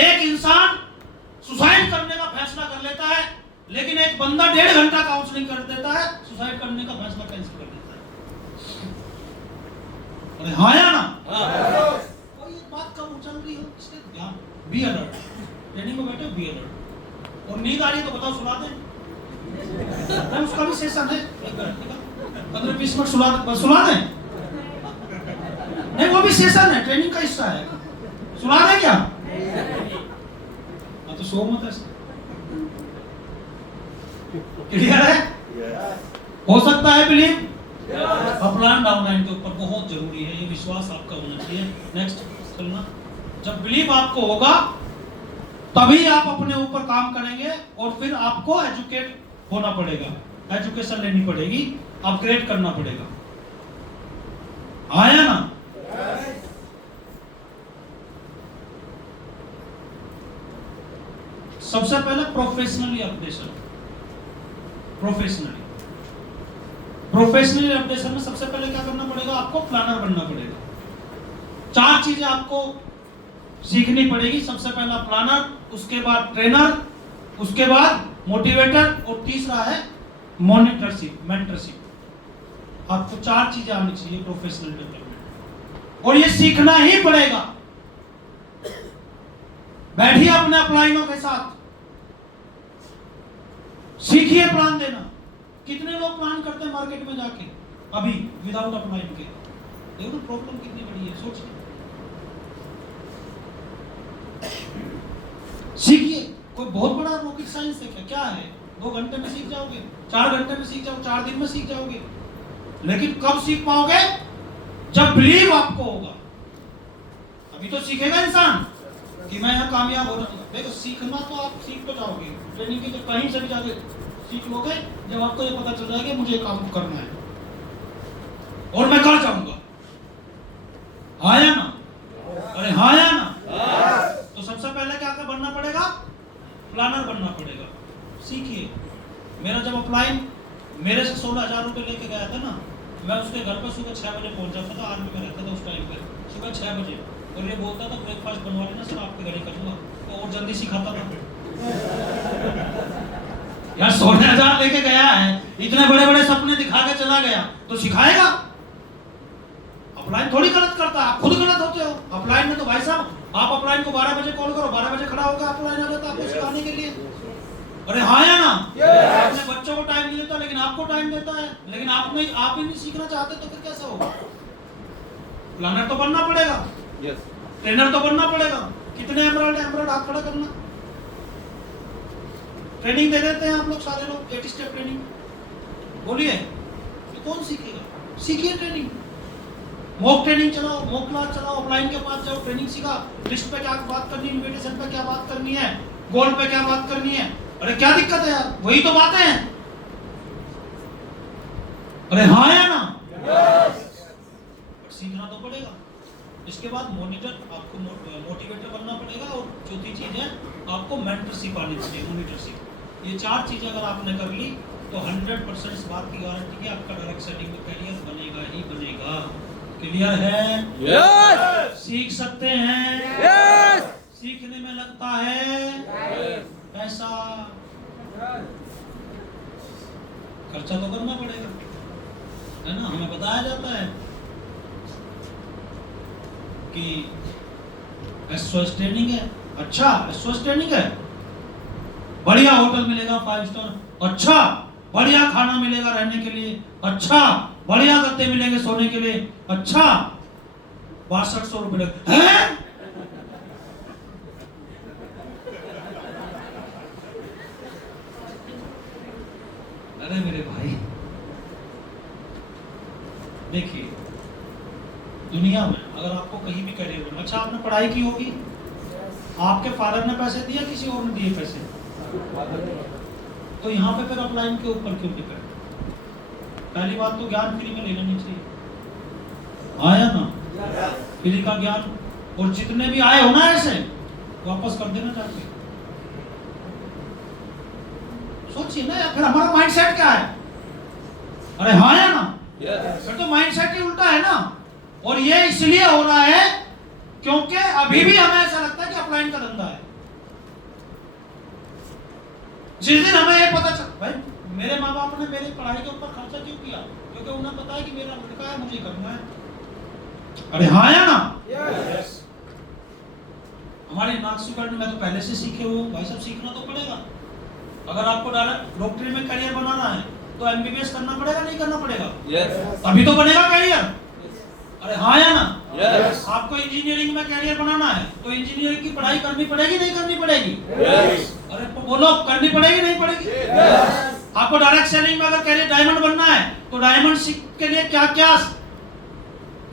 एक इंसान सुसाइड करने का फैसला कर लेता है, लेकिन एक बंदा 1.5 घंटा काउंसलिंग कर देता है, सुसाइड करने का फैसला कैंसिल कर देता है। अरे हाँ या ना? कोई एक बात कम चल रही हो, इसके ध्यान, बी अलर्ट। ट्रेनिंग में बैठे हो, बी अलर्ट। और नींद आ रही है तो बताओ, सुला दें? उसका भी सेशन है 1 घंटे का, 15-20 मिनट सुला दें? नहीं, वो भी सेशन है, ट्रेनिंग का हिस्सा है। सुला दें क्या? हाँ तो सो मत ऐसे। क्लियर है? हो सकता है बिलीव? अपलाइन डाउनलाइन के ऊपर बहुत जरूरी है, ये विश्वास आपका होना चाहिए। नेक्स्ट चलना। जब बिलीव आपको होगा तभी आप अपने ऊपर काम करेंगे, और फिर आपको एजुकेट होना पड़ेगा, एजुकेशन लेनी पड़ेगी, अपग्रेड करना पड़ेगा। आया ना? सबसे पहले प्रोफेशनली अपडेशन। प्रोफेशनली अपडेशन में सबसे पहले क्या करना पड़ेगा? आपको प्लानर बनना पड़ेगा। 4 चीजें आपको सीखनी पड़ेगी। सबसे पहला प्लानर, उसके बाद ट्रेनर, उसके बाद मोटिवेटर, और तीसरा है मॉनिटरशिप, मेंटरशिप। आपको 4 चीजें आनी चाहिए प्रोफेशनल डेवलपमेंट, और ये सीखना ही पड़ेगा। बैठिए अपने अपलाइनों के साथ, सीखिए प्लान देना। कितने लोग प्लान करते हैं मार्केट में जाके अभी विदाउट अपलाइन के? देखो प्रॉब्लम कितनी बड़ी है, सोचिए। सीखिए, कोई बहुत बड़ा रॉकेट साइंस है क्या है? 2 घंटे में सीख जाओगे, 4 घंटे में सीख जाओगे, 4 दिन में सीख जाओगे। लेकिन कब सीख पाओगे? जब बिलीव आपको होगा। अभी तो सीखेगा इंसान कि मैं यहाँ कामयाब हो जाऊंगा। देखो, सीखना तो आप सीख तो जाओगे, ट्रेनिंग की तो कहीं से भी जाके सीख लोगे, जब आपको ये पता चल जाएगा मुझे काम करना है और मैं कर जाऊंगा। हाँ या ना? अरे हाँ या ना? तो सबसे पहले क्या बनना पड़ेगा? प्लानर बनना पड़ेगा। सीखिए। मेरा जब अपलाइन मेरे से 16,000 रुपये लेके गया था ना, मैं उसके घर पर सुबह 6 बजे पहुंच जाता था। आर्मी में रहता था उस टाइम पे, सुबह 6 बजे, और ये बोलता था ब्रेकफास्ट बनवा लेना सर, आपके घर ही करूँगा, तो और जल्दी सिखाता था। यार 16,000 लेके गया है, इतने बड़े बड़े सपने दिखा के चला गया, तो सिखाएगा? अपलाइन थोड़ी गलत करता, आप खुद गलत होते हो। अपलाइन में तो भाई साहब आप अपलाइन को 12 बजे कॉल करो, 12 बजे खड़ा होगा, अपलाइन आ जाता आपको सिखाने के लिए। अरे हाँ या ना? अपने बच्चों को टाइम नहीं देता, लेकिन आपको टाइम देता है। लेकिन आप ही नहीं सीखना चाहते तो फिर कैसे होगा? प्लानर तो बनना पड़ेगा, ट्रेनर तो बनना पड़ेगा। कितने एमराल्ड हाथ खड़ा करना। ट्रेनिंग दे देते हैं आप लोग सारे लोग, 8 स्टेप ट्रेनिंग। बोलिए, तो कौन सीखेगा? सीखिए ट्रेनिंग, मॉक ट्रेनिंग चलाओ, मॉक क्लास चलाओ, अपलाइन के पास जाओ, ट्रेनिंग सीखा, लिस्ट पे क्या बात करनी है, इन्विटेशन पे क्या बात करनी है, गोल पे क्या बात करनी है। अरे क्या दिक्कत है यार, वही तो बातें हैं। अरे हाँ या ना? सीखना तो पड़ेगा। इसके बाद मॉनिटर, आपको मोटिवेटर बनना पड़ेगा, और चौथी चीज है आपको मेंटरशिप आनी चाहिए, मॉनिटरशिप। ये 4 चीजें अगर आपने कर ली तो 100% इस बात की गारंटी है आपका डायरेक्ट सेलिंग में करियर बनेगा ही बनेगा। क्लियर है? यस सीख सकते हैं? यस सीखने में लगता है पैसा, खर्चा तो करना पड़ेगा, है ना। हमें बताया जाता है कि एसओएस ट्रेनिंग है, अच्छा एसओएस ट्रेनिंग है, बढ़िया होटल मिलेगा 5 स्टार, अच्छा बढ़िया खाना मिलेगा रहने के लिए, अच्छा बढ़िया गद्दे मिलेंगे सोने के लिए, अच्छा 6200 रुपये है। अरे मेरे भाई देखिए, दुनिया में अगर आपको कहीं भी करियर बनना, अच्छा आपने पढ़ाई की होगी, आपके फादर ने पैसे दिए किसी और ने दिए पैसे, तो यहाँ पे फिर अपलाइन के ऊपर क्यों डिपेंड? पहली बात तो ज्ञान फ्री में लेना नहीं चाहिए, आया ना फ्री का ज्ञान, और जितने भी आए हो ना ऐसे वापस कर देना चाहिए। सोचिए ना यार, फिर हमारा माइंडसेट क्या है? अरे हाँ या ना? फिर तो माइंडसेट ही उल्टा है ना। और ये इसलिए हो रहा है क्योंकि अभी भी हमें ऐसा लगता है कि अपलाइन का धंधा है। जिस दिन हमें ये पता चल, भाई मेरे माँ बाप ने मेरी पढ़ाई के ऊपर खर्चा क्यों किया? क्योंकि उन्हें पता है कि मेरा लड़का है, मुझे करना है। अरे हाँ या ना? यस हमारे नागसू में तो पहले से सीखे हुए, भाई सब सीखना तो पड़ेगा। अगर आपको डायरेक्ट डॉक्टरी में करियर बनाना है तो एमबीबीएस करना पड़ेगा, नहीं करना पड़ेगा? यस तभी तो बनेगा करियर। अरे हाँ या ना? यस आपको इंजीनियरिंग में करियर बनाना है तो इंजीनियरिंग की पढ़ाई करनी पड़ेगी, नहीं करनी पड़ेगी? यस अरे बोलो, करनी पड़ेगी नहीं पड़ेगी? यस आपको डायरेक्ट सेलिंग में अगर करियर डायमंड बनना है तो डायमंड सीख के लिए क्या क्या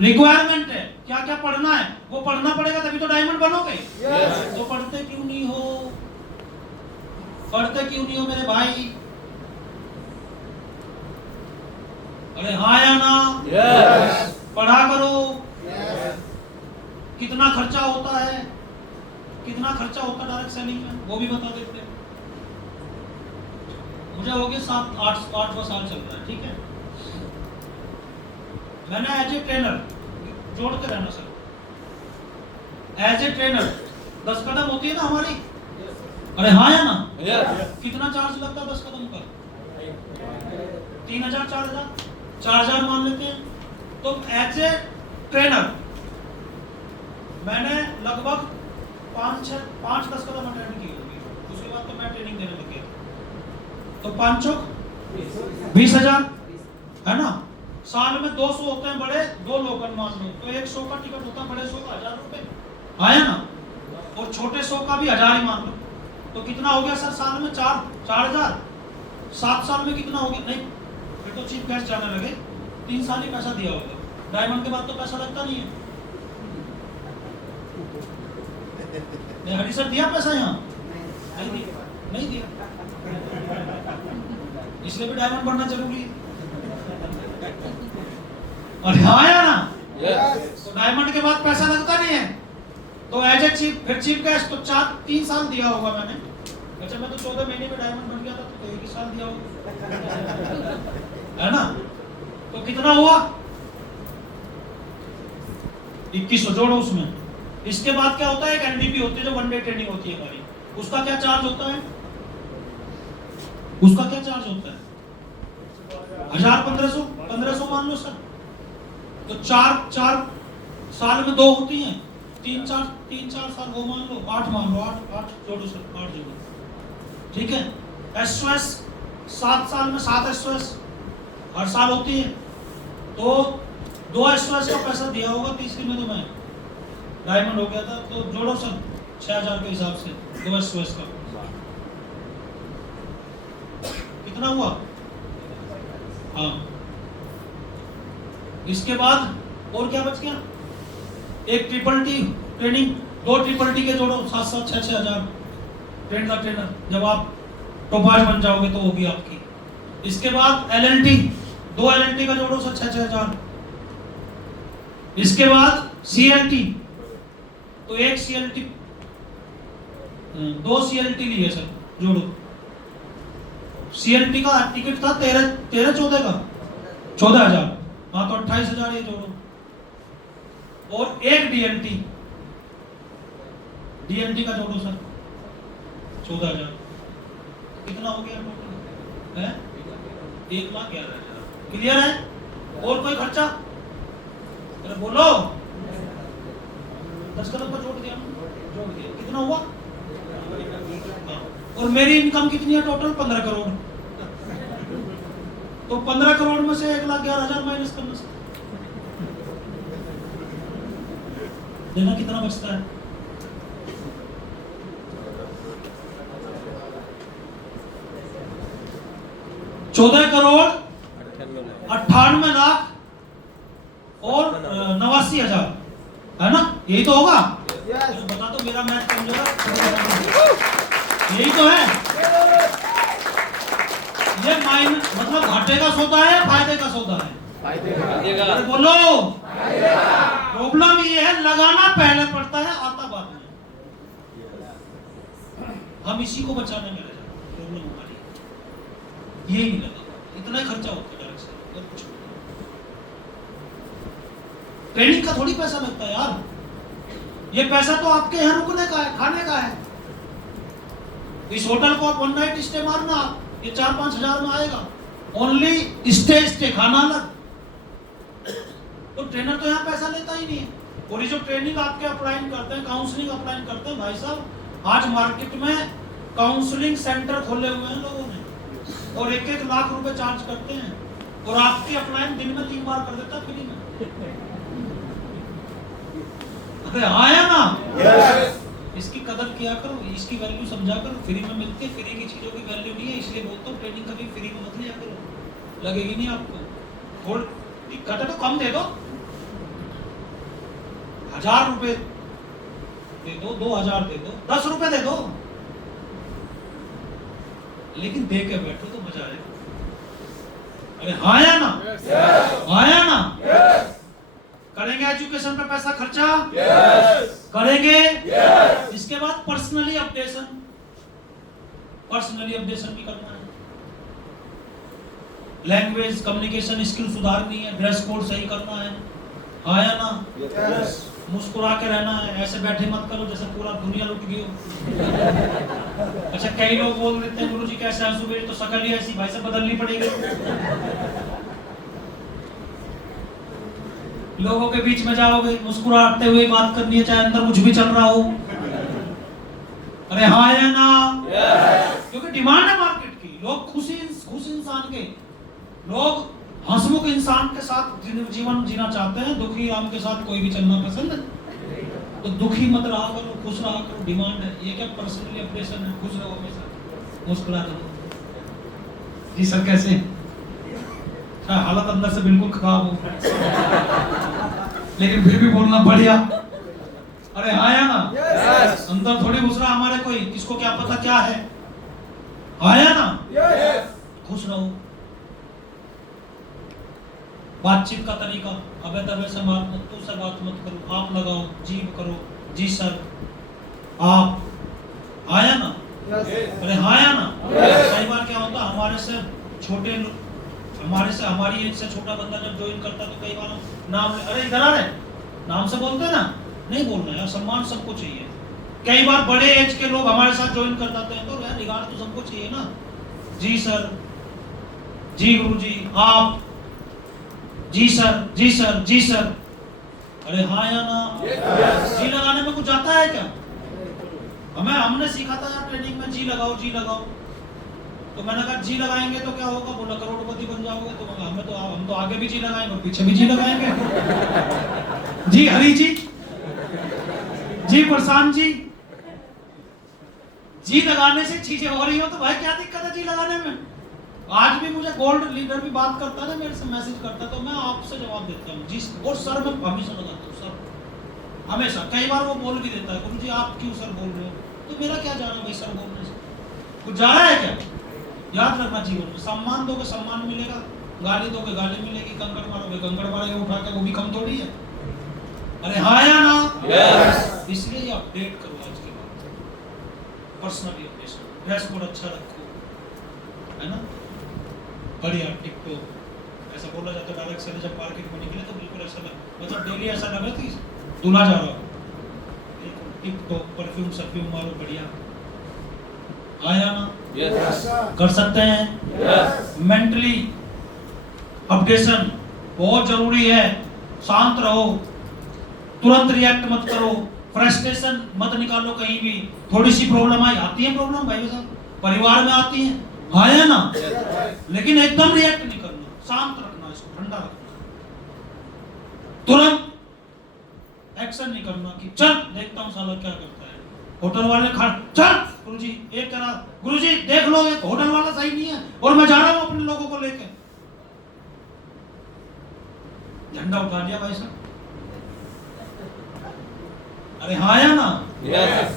रिक्वायरमेंट है, क्या क्या पढ़ना है, वो पढ़ना पड़ेगा, तभी तो डायमंड बनोगे। तो पढ़ते क्यों नहीं हो? पढ़ते क्यों नहीं हो मेरे भाई? अरे हाँ या ना? यस पढ़ा करो। कितना खर्चा होता है, कितना खर्चा होता है डायरेक्ट सेलिंग में, वो भी बता देते हैं। मुझे हो गए 7-8 साल चल रहा है, ठीक है। मैंने एज ए ट्रेनर, जोड़ते रहना सर, एज ए ट्रेनर 10 कदम होती है ना हमारी, अरे हाँ या ना? यस कितना चार्ज लगता है 10 कदम का? 3000 4000 मान लेते हैं। तो एज ए ट्रेनर मैंने लगभग 5-10 कदम अटेंड की होगी, उसके बाद तो मैं ट्रेनिंग देने लग गया। तो 5 चौक 20,000 है ना। साल में 200 होते हैं बड़े, 2 लोकल मान लो तो 100 का टिकट होता है, बड़े 100 का 1000 रुपए आया ना, और छोटे 100 का भी 1000 ही मान लो। तो कितना हो गया सर साल में? 4,000। 7 साल में कितना हो गया? नहीं फिर तो चीफ गेस्ट जाने लगे, 3 साल ही पैसा दिया होगा। डायमंड के बाद तो पैसा लगता नहीं है। हरी सर दिया पैसा यहाँ? नहीं दिया, इसलिए भी डायमंड बनना जरूरी है। और हाँ या ना? तो डायमंड के बाद पैसा लगता नहीं है। तो एज ए चीफ, फिर चीफ गेस्ट तो 3 साल दिया होगा मैंने। अच्छा मैं तो 14 महीने में डायमंड बन गया था, तो 1 साल दिया होगा, है ना। तो कितना हुआ? 2100 जोड़ो उसमें। इसके बाद क्या होता है? एक एनडीपी होती है जो 1 डे ट्रेनिंग होती है हमारी, उसका क्या चार्ज होता है? उसका क्या चार्ज होता है? 1500 मान लो सर। तो 4 साल में 2 होती हैं, 3-4 साल वो मान लो, 8 मान लो, 8 जोड़ो सर, 8 जोड़ो, ठीक है। एसओएस 7 साल में 7 एसओएस हर साल होती है, तो 2 एसओएस का पैसा दिया होगा, तीसरी में तो मैं डायमंड हो गया था। तो जोड़ो सर 6000 के हिसाब से 2 एसओएस का कितना हुआ? हाँ, इसके बाद और क्या बच गया? एक triple T training, 2 triple T के जोड़ो 7-7 6-6 हजार ट्रेनर। जब आप टोपाज बन जाओगे तो होगी आपकी। इसके बाद एलएलटी, 2 एलएलटी का जोड़ो 6-6 हजार। इसके बाद सीएलटी, तो 1 सीएलटी, 2 सीएलटी लिए सर, जोड़ो CNT का टिकट था 13-14 का, 14,000, हाँ तो 28,000 ये जोड़ो। और एक DNT का जोड़ो सर 14,000, कितना हो गया टोटल है? 1,11,000। क्लियर है? और कोई खर्चा? अरे बोलो, 10 कदम का जोड़ दिया, कितना हुआ? हाँ। और मेरी इनकम कितनी है टोटल? 15 करोड़। तो 15 करोड़ में से 1,11,000 माइनस करना सर, देखना कितना बचता है। चौदह करोड़ 98 लाख और 89,000 है ना? यही तो होगा। बता दो, मेरा मैथ कमजोर है, यही तो है। ये माइनस मतलब घाटे का सौदा है, फायदे का सौदा है? अरे बोलो, प्रॉब्लम ये है लगाना पहले पड़ता है, आता बाद में। हम इसी को बचाने में लगे, प्रॉब्लम हमारी यही नहीं लगा, इतना ही खर्चा होता है डायरेक्ट से, और कुछ नहीं। ट्रेनिंग का थोड़ी पैसा लगता है यार, ये पैसा तो आपके यहाँ रुकने का है, खाने का है। इस होटल को आप 1 नाइट स्टे मारना, ये 4-5 हजार में आएगा, ओनली स्टे खाना अलग। तो ट्रेनर तो यहाँ पैसा लेता ही नहीं है। और ये जो ट्रेनिंग आपके अप्लाई करते हैं, काउंसलिंग अप्लाई करते हैं, भाई साहब आज मार्केट में काउंसलिंग सेंटर खोले हुए हैं लोगों ने, और 1-1 लाख रुपए चार्ज करते हैं, और आपकी अप्लाई दिन में 3 बार कर देता फ्री में। अरे आया ना? इसकी कदर किया करो, इसकी वैल्यू समझा करो, फ्री में मिलती है, फ्री की चीजों की वैल्यू नहीं है, इसलिए बोलता हूँ ट्रेनिंग कभी फ्री में मत लिया करो, लगेगी नहीं आपको। थोड़ी दिक्कत है तो कम दे दो, 1,000 रुपए दे दो, 2,000 दे दो, 10 रुपए दे दो, लेकिन दे के बैठो तो मजा आएगा। अरे हाँ या ना? हाँ या ना? करेंगे एजुकेशन पे पैसा खर्चा? करेंगे। इसके बाद पर्सनली अपडेशन भी करना है, लैंग्वेज कम्युनिकेशन स्किल सुधारनी है, ड्रेस कोड सही करना है, हाँ या ना? मुस्कुरा के रहना है, ऐसे बैठे मत करो जैसे पूरा दुनिया लुट गई हो। अच्छा, कई लोग बोल देते हैं गुरुजी कैसे हैं सुबह, तो शक्ल ही ऐसी, भाई से बदलनी पड़ेगी। लोगों के बीच में जाओगे, मुस्कुराते हुए बात करनी है, चाहे अंदर कुछ भी चल रहा हो। अरे हाँ या ना? क्योंकि डिमांड है मार्केट की, लोग खुश इंसान के, लोग हंसमुख इंसान के साथ जीवन जीना चाहते हैं, दुखी राम के साथ कोई भी चलना पसंद है। तो दुखी मत रहा करो, खुश रहा करो, डिमांड है। ये क्या पर्सनली अपडेशन है? खुश रहो हमेशा, मुस्कुरा करो। जी सर कैसे? हालत अंदर से बिल्कुल खराब हो, लेकिन फिर भी बोलना बढ़िया। अरे आया ना? अंदर थोड़ी घुस रहा हमारे कोई, किसको क्या पता क्या है। आया ना? खुश रहो। बातचीत का तरीका, अबे तबे से बात मत, तू से बात मत करो, आप लगाओ, जीव करो, जी सर, आप। आया ना? अरे आया ना? कई बार क्या होता, हमारी एज से छोटा बंदा जब ज्वाइन करता तो कई बार नाम, अरे इधर आ रहे, नाम से बोलते हैं ना, नहीं बोलना यार, सम्मान सबको चाहिए। कई बार बड़े एज के लोग हमारे साथ ज्वाइन कर जाते हैं, तो यार रिगार्ड तो सबको चाहिए ना। जी सर, जी गुरुजी, आप, जी सर, जी सर, जी सर। अरे हाँ या ना? जी लगाने में कुछ आता है क्या? हमने सीखा था यार ट्रेनिंग में, जी लगाओ, जी लगाओ। तो मैंने कहा जी लगाएंगे तो क्या होगा? बोला करोड़पति बन जाओगे। तो हम तो आगे भी जी लगाएंगे और पीछे भी जी लगाएंगे। जी हरी जी, जी प्रशांत जी, जी लगाने से चीजें हो रही हो तो भाई क्या दिक्कत है जी लगाने में? आज भी मुझे गोल्ड लीडर भी बात करता है ना, मेरे से मैसेज करता है, तो मैं आपसे जवाब देता हूँ जी, और सर मैं हमेशा लगाता हूँ सर, हमेशा। कई बार वो बोल भी देता है गुरुजी आप क्यों सर बोल रहे हो, तो मेरा क्या जाना भाई सर बोलने से, कुछ जा रहा है क्या? याद रखना, जीवन में सम्मान दोगे सम्मान मिलेगा, गाली दोगे गाली मिलेगी, कंकड़ मारोगे कंकड़ मारोगे उठा के, वो भी कम थोड़ी है। अरे हाँ या ना? इसलिए ये अपडेट करो आज के बाद, पर्सनली अपडेशन, ड्रेस कोड अच्छा रखो, है ना, बढ़िया टिकटॉक, ऐसा बोला जाता है डायरेक्ट से जब मार्केट में निकले तो बिल्कुल ऐसा मतलब डेली ऐसा लगा कि दूल्हा जा रहा हो, टिकटॉक परफ्यूम सरफ्यूम मारो बढ़िया, आया ना? Yes. कर सकते हैं? Yes. मेंटली अपडेशन बहुत जरूरी है, शांत रहो, तुरंत रिएक्ट मत करो, फ्रस्ट्रेशन मत निकालो कहीं भी, थोड़ी सी प्रॉब्लम आई, आती है प्रॉब्लम भाई साहब, परिवार में आती है, आया ना? लेकिन एकदम रिएक्ट नहीं करना, शांत रखना, इसको ठंडा रखना, तुरंत एक्शन नहीं करना कि चल देखता हूं साला क्या करता है। होटल वाले खा चल गुरुजी एक करा, गुरुजी देख लो एक होटल वाला सही नहीं है और मैं जा रहा हूं अपने लोगों को लेके, झंडा उठा लिया भाई साहब। अरे हाँ या ना? Yes.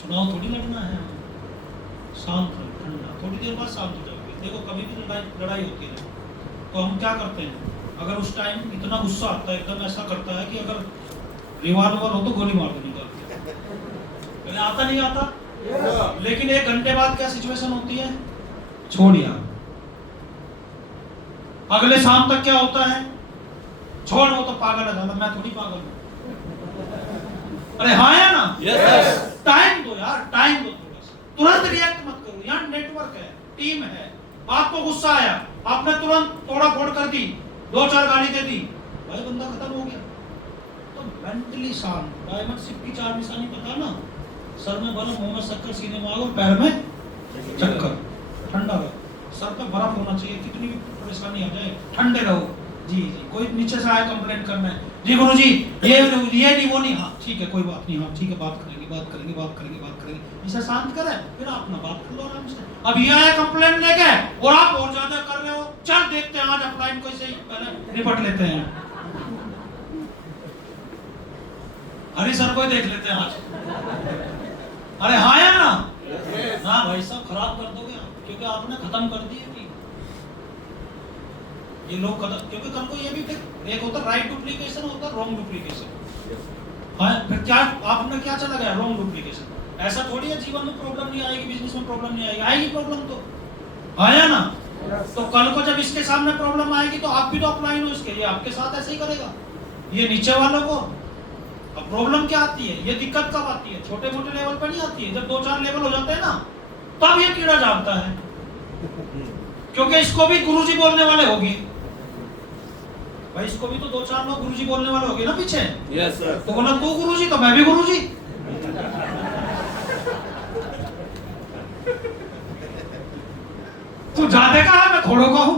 चुनाव थोड़ी लड़ना है, शांत रहो, ठंडा, थोड़ी देर बाद शांत हो जाओगे। देखो कभी भी लड़ाई होती है तो हम क्या करते हैं, अगर उस टाइम इतना गुस्सा आता है, एकदम ऐसा करता है कि अगर रिवॉल्वर हो तो गोली मार देनी पड़ती है, आता नहीं आता। लेकिन 1 घंटे बाद क्या सिचुएशन होती है, छोड़ यार, अगले शाम तक क्या होता है, छोड़ वो तो पागल है, मैं थोड़ी पागल हूं। अरे हाँ या ना? Yes. टाइम दो यार, टाइम दो थोड़ा सा, तुरंत रिएक्ट मत करो, यहाँ नेटवर्क है, टीम है, आपको गुस्सा आया, आपने तुरंत तोड़ा फोड़ कर दी, 2-4 गाली दे दी, भाई बंदा खत्म हो गया। तो मेंटली शांत, डायमंड शिप की 4 निशानी पता ना, सर में बर्फ, मुंह में शक्कर, सीने में आग और पैर में चक्कर, ठंडा रहो, सर पे बर्फ होना चाहिए, कितनी भी परेशानी आ जाए ठंडे रहो। जी जी, कोई नीचे से आया कंप्लेंट करना है, जी गुरुजी ये नहीं वो नहीं, हाँ ठीक है कोई बात नहीं, हाँ ठीक है बात करेंगे बात करेंगे बात करेंगे बात करेंगे, इसे शांत करें, फिर आप अपना बात कर लो आराम से। अब ये आया कंप्लेंट लेके और आप और ज्यादा कर रहे हो, चल देखते हैं आज अपलाइन को इसे पहले निपट लेते हैं, हरी सर को देख लेते हैं आज। अरे हाँ या ना? ना भाई साहब खराब कर दोगे आप, क्योंकि आपने खत्म कर दिए ये लोग खत्म, क्योंकि कल को ये भी फिर एक होता राइट डुप्लीकेशन, होता रॉन्ग डुप्लीकेशन। हाँ फिर क्या आपने क्या चला गया, रॉन्ग डुप्लीकेशन। ऐसा थोड़ी है जीवन में प्रॉब्लम नहीं आएगी, बिजनेस में प्रॉब्लम नहीं आएगी, आएगी प्रॉब्लम तो, आया ना? तो कल को जब इसके सामने प्रॉब्लम आएगी तो आप भी तो अप्लाई हो इसके, ये आपके साथ ऐसे ही करेगा, ये नीचे वालों को। अब प्रॉब्लम क्या आती है, ये दिक्कत कब आती है, छोटे मोटे लेवल पर नहीं आती है, जब 2-4 लेवल हो जाते हैं ना तब ये कीड़ा जागता है, क्योंकि इसको भी गुरुजी बोलने वाले होगी भाई, इसको भी तो 2-4 लोग गुरुजी बोलने वाले होंगे ना पीछे। Yes, sir. तो बोला तू गुरुजी तो मैं भी गुरुजी। तू जाते का है, मैं थोड़ो का हूं,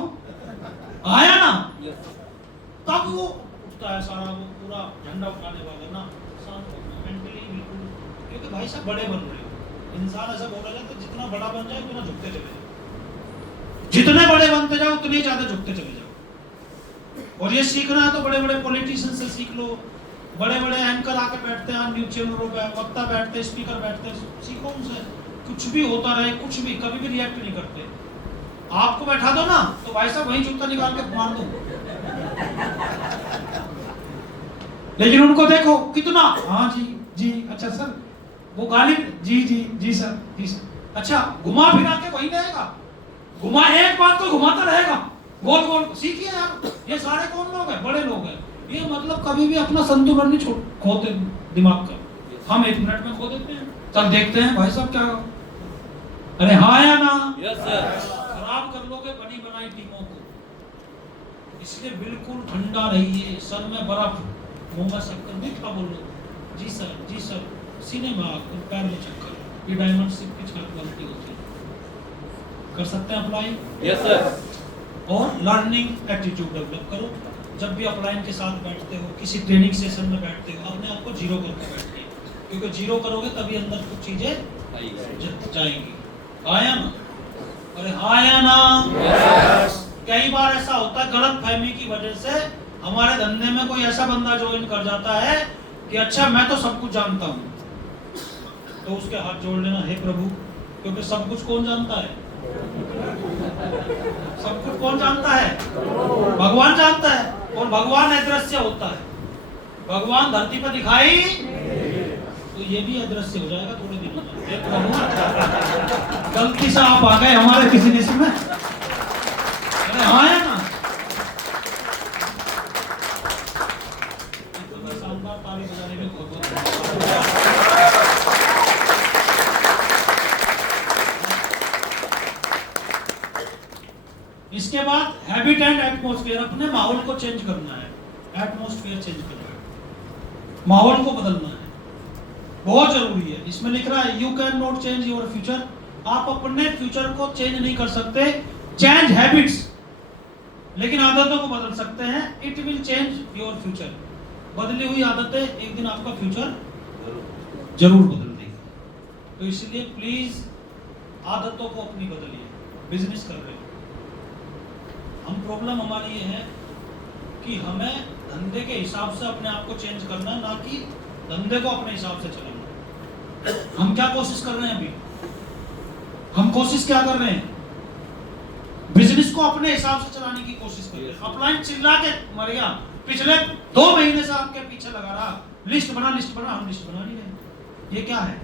आया ना? Yes. तब वो उठता है सारा, वो पूरा झंडा उठाने वाला ना, शांत होना, मेंटली बिल्कुल, क्योंकि भाई सब बड़े बन रहे हो, इंसान ऐसा बोला जाता है जितना बड़ा बन जाए उतना झुकते चले जाओ, जितने बड़े बनते जाओ उतने ज्यादा झुकते चले जाओ। और ये सीखना है तो बड़े बड़े पॉलिटिशियन से सीख लो, बड़े बड़े एंकर आके बैठते हैं न्यूज चैनलों पे, वक्ता बैठते हैं, स्पीकर बैठते हैं, सीखो उनसे, कुछ भी होता रहे, कुछ भी, कभी भी रिएक्ट नहीं करते। आपको बैठा दो ना तो भाई साहब वहीं जूता निकाल के मार दो, लेकिन उनको देखो कितना, हाँ जी जी अच्छा सर, वो गाली जी जी जी सर जी सर, अच्छा घुमा फिरा के वहीं रहेगा, घुमा एक बात को घुमाता रहेगा, गोल गोल। सीखिए आप, ये सारे कौन लोग हैं, बड़े लोग हैं, ये मतलब कभी भी अपना संतुलन नहीं खोते दिमाग का, हम 1 मिनट में खो देते हैं। चल देखते हैं भाई साहब क्या, अरे हाँ या ना? Yes, sir. खराब कर लोगे बनी बनाई टीमों को, इसलिए बिल्कुल ठंडा रहिए, सर में बर्फ, मुंह में शक्कर, मीठा बोलो, जी सर, सीने में आग, पैर में चक्कर, ये डायमंड शिप की छाप गलती होती है। कर सकते हैं अप्लाई? Yes, sir. और लर्निंग एटीट्यूड डेवलप करो, जब भी अपलाइन के साथ बैठते हो, किसी ट्रेनिंग सेशन में बैठते हो, अपने आप को जीरो करके बैठिए, क्योंकि जीरो करोगे तभी अंदर कुछ चीजें जाएंगी, आया ना? अरे आया ना? Yes. कई बार ऐसा होता है गलत फहमी की वजह से हमारे धंधे में कोई ऐसा बंदा ज्वाइन कर जाता है कि अच्छा मैं तो सब कुछ जानता हूँ, तो उसके हाथ जोड़ लेना, हे प्रभु, क्योंकि सब कुछ कौन जानता है, सब कुछ कौन जानता है, भगवान जानता है, और भगवान अदृश्य होता है, भगवान धरती पर दिखाई, तो ये भी अदृश्य हो जाएगा थोड़े दिनों में, देख रहा। गलती से आप आ गए हमारे किसी लिस्ट में, अरे हाँ या ना? शानदार ताली बजाने में बहुत बहुत इसके बाद हैबिट एंड एटमॉस्फेयर, अपने माहौल को चेंज करना है, एटमॉस्फेयर चेंज करना है, माहौल को बदलना है, बहुत जरूरी है। इसमें लिख रहा है you can not change your future, आप अपने फ्यूचर को चेंज नहीं कर सकते, चेंज हैबिट्स, लेकिन आदतों को बदल सकते हैं। It will change your future, बदली हुई आदतें एक दिन आपका फ्यूचर जरूर बदल देगी। तो इसलिए प्लीज आदतों को अपनी बदलिए। बिजनेस कर रहे हो, हम प्रॉब्लम हमारी ये है कि हमें धंधे के हिसाब से अपने आप को चेंज करना है, ना कि धंधे को अपने हिसाब से चलाना। हम क्या कोशिश कर रहे हैं अभी, हम कोशिश क्या कर रहे हैं, बिजनेस को अपने हिसाब से चलाने की कोशिश कर रहे हैं। अपलाइन चिल्ला के मर गया, पिछले 2 महीने से आपके पीछे लगा रहा, लिस्ट बना, हम लिस्ट बना नहीं रहे। ये क्या है,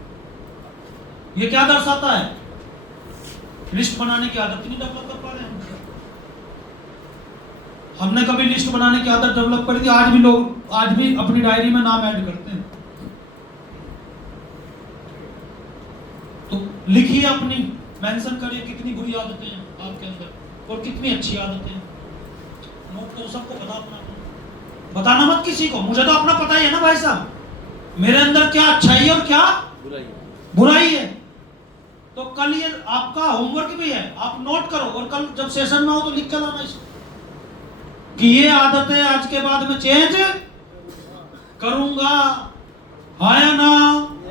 ये क्या दर्शाता है? लिस्ट बनाने की आदत नहीं डेवलप कर पा रहे हम। हमने कभी लिस्ट बनाने की आदत डेवलप कर दी, आज भी लोग आज भी अपनी डायरी में नाम ऐड करते हैं। तो लिखिए, अपनी मेंशन करिए कितनी बुरी आदतें हैं आपके अंदर और कितनी अच्छी आदतें हैं। नोट करो, सबको पता अपना, बताना मत किसी को, मुझे तो अपना पता ही है ना भाई साहब, मेरे अंदर क्या अच्छाई है और क्या बुराई है। तो कल ये आपका होमवर्क भी है, आप नोट करो और कल जब सेशन में हो तो लिख कर लाना इसको कि ये आदतें आज के बाद में चेंज करूंगा, हाँ या ना?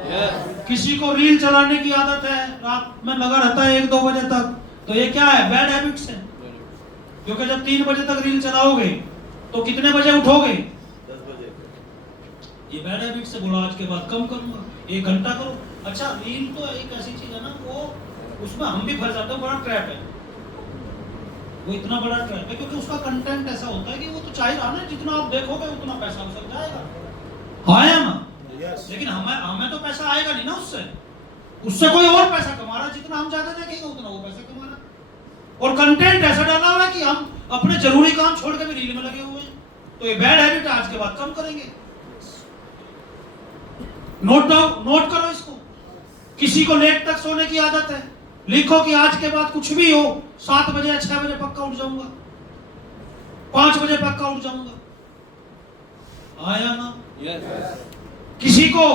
Yes. किसी को रील चलाने की आदत है, रात में लगा रहता है 1-2 बजे तक, तो ये क्या है? बैड हैबिट्स है। क्योंकि जब 3 बजे तक रील चलाओगे तो कितने बजे उठोगे? 10 बजे। ये बैड हैबिट से बोला आज के बाद कम करूंगा, 1 घंटा करो। अच्छा, रील तो एक ऐसी चीज है ना, वो उसमें हम भी फंस जाते हैं, बड़ा ट्रैप है वो, इतना बड़ा ट्रैप है क्योंकि उसका कंटेंट ऐसा होता है कि वो तो चाह रहा ना, जितना आप देखोगे उतना पैसा उसे जाएगा, हाँ या ना? Yes. लेकिन हमें तो पैसा आएगा नहीं ना उससे कोई और पैसा कमा रहा है, जितना हम ज्यादा देखेंगे उतना वो पैसा कमा रहा है। और कंटेंट ऐसा डाला हुआ है कि हम अपने जरूरी काम छोड़ के भी रील में लगे हुए हैं। तो ये बैड हैबिट आज के बाद कम करेंगे। नोट करो इसको। किसी को लेट तक सोने की आदत है, लिखो कि आज के बाद कुछ भी हो 7 बजे या 6 बजे पक्का उठ जाऊंगा, 5 बजे पक्का उठ जाऊंगा, आया ना? Yes. किसी को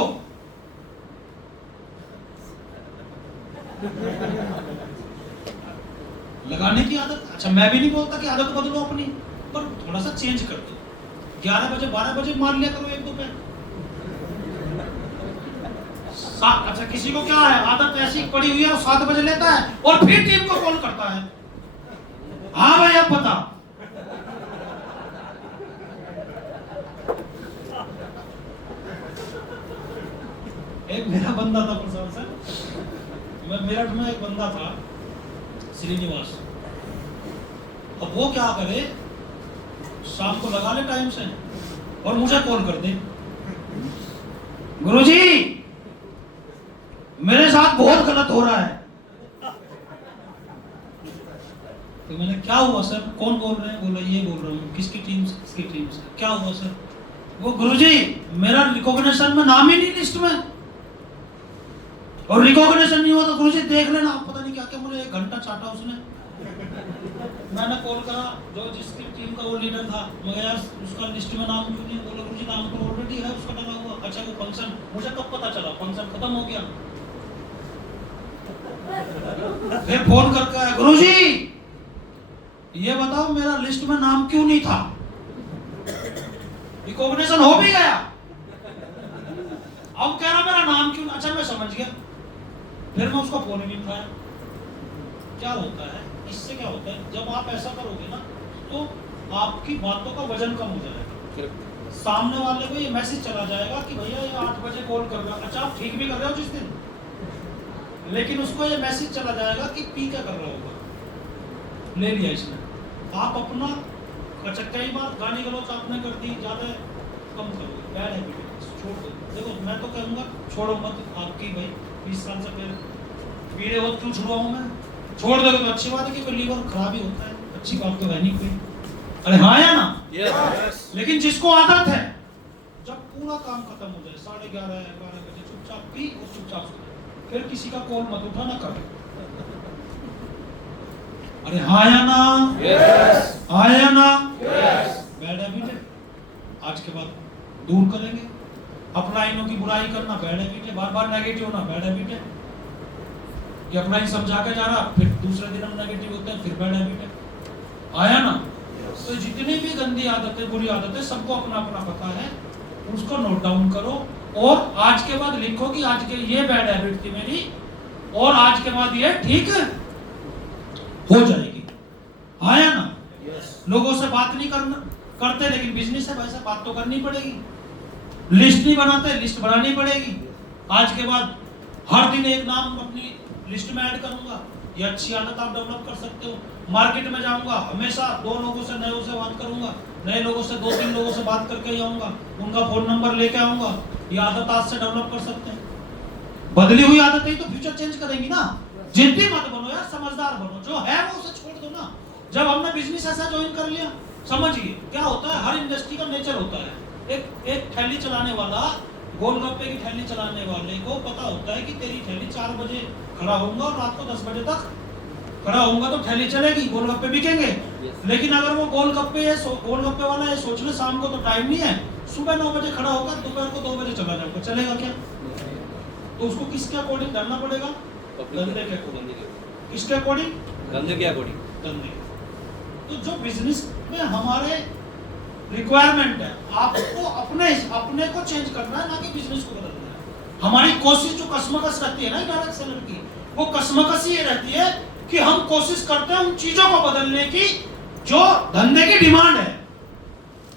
लगाने की आदत, अच्छा मैं भी नहीं बोलता कि आदत बदलो अपनी, पर थोड़ा सा चेंज कर दो। 11 बजे 12 बजे मान लिया करो 1-2 पैर। अच्छा, किसी को क्या है, आदत ऐसी पड़ी हुई है, वो 7 बजे लेता है और फिर टीम को कॉल करता है, हाँ भाई अब बता। एक मेरा बंदा था प्रसाद सर, मेरठ में एक बंदा था श्रीनिवास। अब वो क्या करे, शाम को लगा ले टाइम से और मुझे कॉल कर दे, गुरुजी मेरे साथ बहुत गलत हो रहा है। तो मैंने, क्या हुआ सर, कौन बोल रहे हैं? बोला ये बोल रहा हूँ। किसकी टीम से? किसकी टीम से? क्या हुआ सर? वो, गुरुजी मेरा रिकॉग्निशन में नाम ही नहीं लिस्ट में, और रिकॉग्निशन नहीं हुआ तो गुरुजी देख लेना। पता नहीं क्या क्या मुझे 1 घंटा चाटा उसने। मैंने कॉल करा जो जिसकी टीम का वो लीडर था, मगर यार उसका लिस्ट में नाम क्यों नहीं? बोला गुरुजी नाम तो ऑलरेडी है उसका डाला हुआ। अच्छा, वो फंक्शन, मुझे कब पता चला? फंक्शन खत्म हो गया। फिर फोन करके आया, गुरुजी ये बताओ मेरा लिस्ट में नाम क्यों नहीं था? रिकॉग्निशन हो भी गया, अब कह रहा मेरा नाम क्यों? अच्छा मैं समझ गया, फिर मैं उसका फोन ही नहीं उठाया। क्या होता है इससे, क्या होता है जब आप ऐसा करोगे ना, तो आपकी बातों का वजन कम हो जाएगा, सामने वाले को ये मैसेज चला जाएगा कि भैया ये 8 बजे कॉल कर रहा है। अच्छा, आप ठीक भी कर रहे हो जिस दिन, लेकिन उसको ये मैसेज चला जाएगा कि पी क्या कर रहा होगा, ले लिया इसने। आप अपना, अच्छा कई बार गाली गलौज आपने कर दी, ज्यादा कम करो, बैड हैबिट छोड़ दो। देखो मैं तो कहूँगा छोड़ो मत, आपकी भाई 20 साल से पहले पीड़े हो क्यों छुड़वाऊँ मैं? छोड़ दोगे तो अच्छी बात है कि कोई लीवर खराब ही होता है, अच्छी बात तो है नहीं कोई। अरे हाँ या ना? Yes. लेकिन जिसको आदत है जब पूरा काम खत्म हो जाए 11:30-12 बजे चुपचाप पी और चुपचाप सो जाए, फिर किसी का कॉल मत उठाना कर। अरे हाँ या ना? Yes. हाँ या ना? Yes. बैड हैबिट है, आज के बाद दूर करेंगे। अपलाइनों की बुराई करना बैड हैबिट है, बार बार नेगेटिव होना बैड हैबिट है। कि अपलाइन समझा के जा रहा फिर दूसरे दिन हम नेगेटिव होते हैं, फिर बैड हैबिट है। आया ना? तो जितनी भी गंदी आदतें बुरी आदतें सबको अपना अपना पता है, उसको नोट डाउन करो और आज के बाद लिखो कि आज के ये बैड हैबिट थी मेरी और आज के बाद ये ठीक हो जाएगी। आया ना? Yes. लोगों से बात नहीं करते लेकिन बिजनेस है भाई साहब, बात तो करनी पड़ेगी। लिस्ट नहीं बनाते, लिस्ट बनानी पड़ेगी। आज के बाद हर दिन एक नाम अपनी लिस्ट में ऐड करूंगा, ये अच्छी आदत आप डेवलप कर सकते हो। मार्केट में जाऊंगा हमेशा 2 लोगों से नए से बात करूंगा, नए लोगों से 2-3 लोगों से बात करके ही आऊंगा, उनका फोन नंबर लेके आऊंगा। ये आदत आज से डेवलप कर सकते हैं। बदली हुई आदतें ही तो फ्यूचर चेंज करेंगी ना। जिद्दी मत बनो यार, समझदार बनो, जो है वो उसे छोड़ दो ना। जब हमने बिजनेस ऐसा ज्वाइन कर लिया, समझिए क्या होता है, हर इंडस्ट्री का नेचर होता है। एक ठेली चलाने वाला, गोलगप्पे की ठेली चलाने वाले को पता होता है कि तेरी ठेली 4 बजे खड़ा होऊंगा और रात को 10 बजे तक खड़ा होऊंगा तो ठेली चलेगी, गोलगप्पे बिकेंगे। लेकिन अगर वो गोलगप्पे वाला ये सोच ले शाम को तो टाइम नहीं है, सुबह 9 बजे खड़ा होकर दोपहर को 2 बजे चला जाऊंगा, चलेगा क्या? तो उसको किसके अकॉर्डिंग करना पड़ेगा? धंधे के अकॉर्डिंग। किसके अकॉर्डिंग? धंधे के अकॉर्डिंग। धंधे। तो जो बिजनेस में हमारे रिक्वायरमेंट है, आपको अपने को चेंज करना है, ना कि बिजनेस को बदलना है। हमारी कोशिश जो कसमकस रहती है ना डायरेक्ट सेलर की, वो कसमकस ये रहती है कि हम कोशिश करते हैं उन चीजों को बदलने की जो धंधे की डिमांड है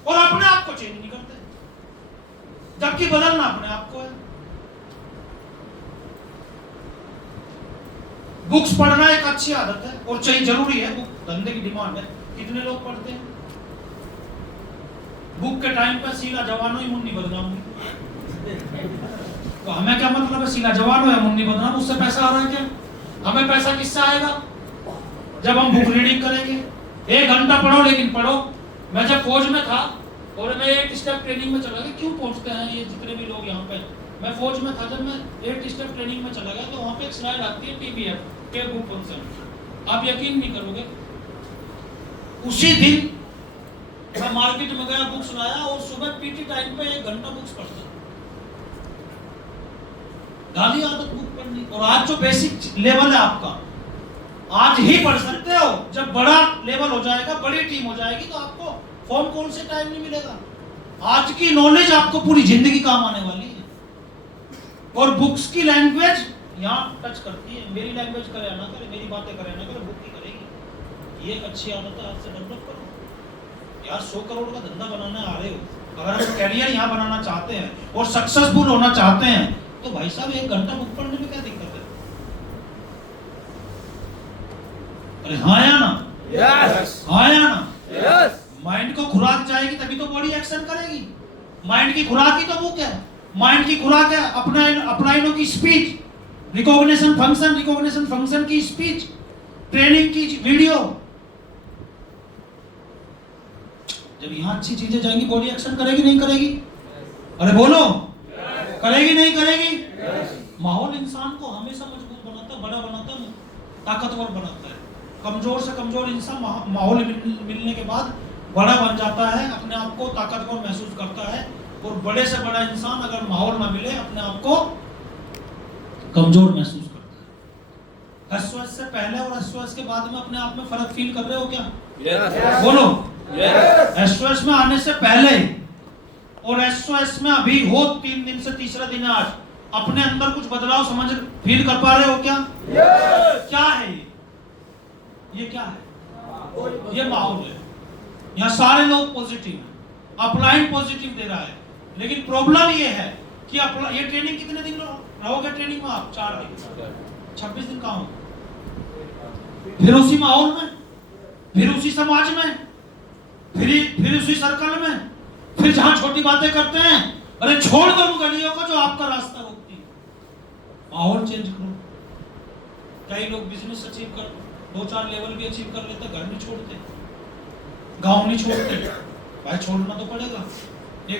और अपने आप को चेंज नहीं करते, जबकि बदलना अपने आप को है। बुक्स पढ़ना एक अच्छी आदत है और चाहिए, जरूरी है। बुक धंधे की डिमांड है। कितने लोग पढ़ते हैं? बुक के टाइम पर सीला जवानो ही मुन्नी बदनाम हुई। तो हमें क्या मतलब है सीला जवानो या मुन्नी बदनाम, उससे पैसा आ रहा है क्या? हमें पैसा किससे आएगा? जब हम बुक रीडिंग करेंगे। 1 घंटा पढ़ो, लेकिन पढ़ो। मैं जब फौज में था और मैं 8 स्टेप ट्रेनिंग में चला गया, क्यों पहुंचते हैं ये जितने भी लोग यहाँ पे, मैं फौज में था, जब मैं 8 स्टेप ट्रेनिंग में चला गया तो वहाँ पे एक स्लाइड आती है TBF, टेक बुक फंक्शन। आप यकीन नहीं करोगे, उसी दिन मैं मार्केट में गया, बुक्स लाया और सुबह पीटी टाइम पे 1 घंटा बुक्स पढ़ता। डाली आदत बुक पढ़नी। और आज जो बेसिक लेवल है आपका, आज ही पढ़ सकते हो। जब बड़ा लेवल हो जाएगा, बड़ी टीम हो जाएगी, तो आपको फोन कॉल से टाइम नहीं मिलेगा। आज की नॉलेज आपको पूरी जिंदगी काम आने वाली है। और बुक्स की लैंग्वेज यहाँ टच करती है। मेरी लैंग्वेज करे या ना करे, मेरी बातें करे ना करे, बुक की करेगी। ये अच्छी आदत है, आज से डेवलप करो यार। 100 करोड़ का धंधा बनाने आ रहे हो, अगर हम कैरियर यहाँ बनाना चाहते हैं और सक्सेसफुल होना चाहते हैं, तो भाई साहब 1 घंटा बुक पढ़ने में क्या दिक्कत है? अरे हाँ या ना? Yes. हाँ या ना? Yes. माइंड को खुराक जाएगी तभी तो बॉडी एक्शन करेगी। माइंड की खुराक ही तो बुक है। माइंड की खुराक है अपलाइनों की स्पीच, रिकॉग्निशन फंक्शन की स्पीच, ट्रेनिंग की वीडियो। जब यहाँ अच्छी चीजें जाएंगी, बॉडी एक्शन करेगी नहीं करेगी? अरे बोलो, करेगी नहीं करेगी? माहौल इंसान को हमेशा मजबूत बनाता है, बड़ा बनाता है, ताकतवर बनाता है। कमजोर से कमजोर इंसान माहौल मिलने के बाद बड़ा बन जाता है, अपने आप को ताकतवर महसूस करता है। और बड़े से बड़ा इंसान अगर माहौल ना मिले, अपने आप को कमजोर महसूस करता है। एसओएस से पहले और एसओएस के बाद में अपने आप में फर्क फील कर रहे हो क्या? Yes. बोलो। Yes. एसओएस में आने से पहले और एसओएस में अभी हो 3 दिन से तीसरा दिन आज, अपने अंदर कुछ बदलाव समझ फील कर पा रहे हो क्या? Yes. क्या है ये क्या है? ये माहौल है। यहाँ सारे लोग पॉजिटिव हैं, अपलाइन पॉजिटिव दे रहा है। लेकिन प्रॉब्लम ये है कि ये ट्रेनिंग कितने दिन रहोगे ट्रेनिंग में आप? 4 दिन। 26 दिन कहाँ हो? फिर उसी माहौल में, फिर उसी समाज में, फिर उसी सर्कल में, फिर जहां छोटी बातें करते हैं, अरे छोड़ दो उन गलियों को जो आपका रास्ता रोकती है। माहौल चेंज करो। कई लोग बिजनेस अचीव कर 2-4 लेवल भी अचीव कर लेते, घर नहीं छोड़ते, गांव नहीं छोड़ते। भाई छोड़ना तो पड़ेगा।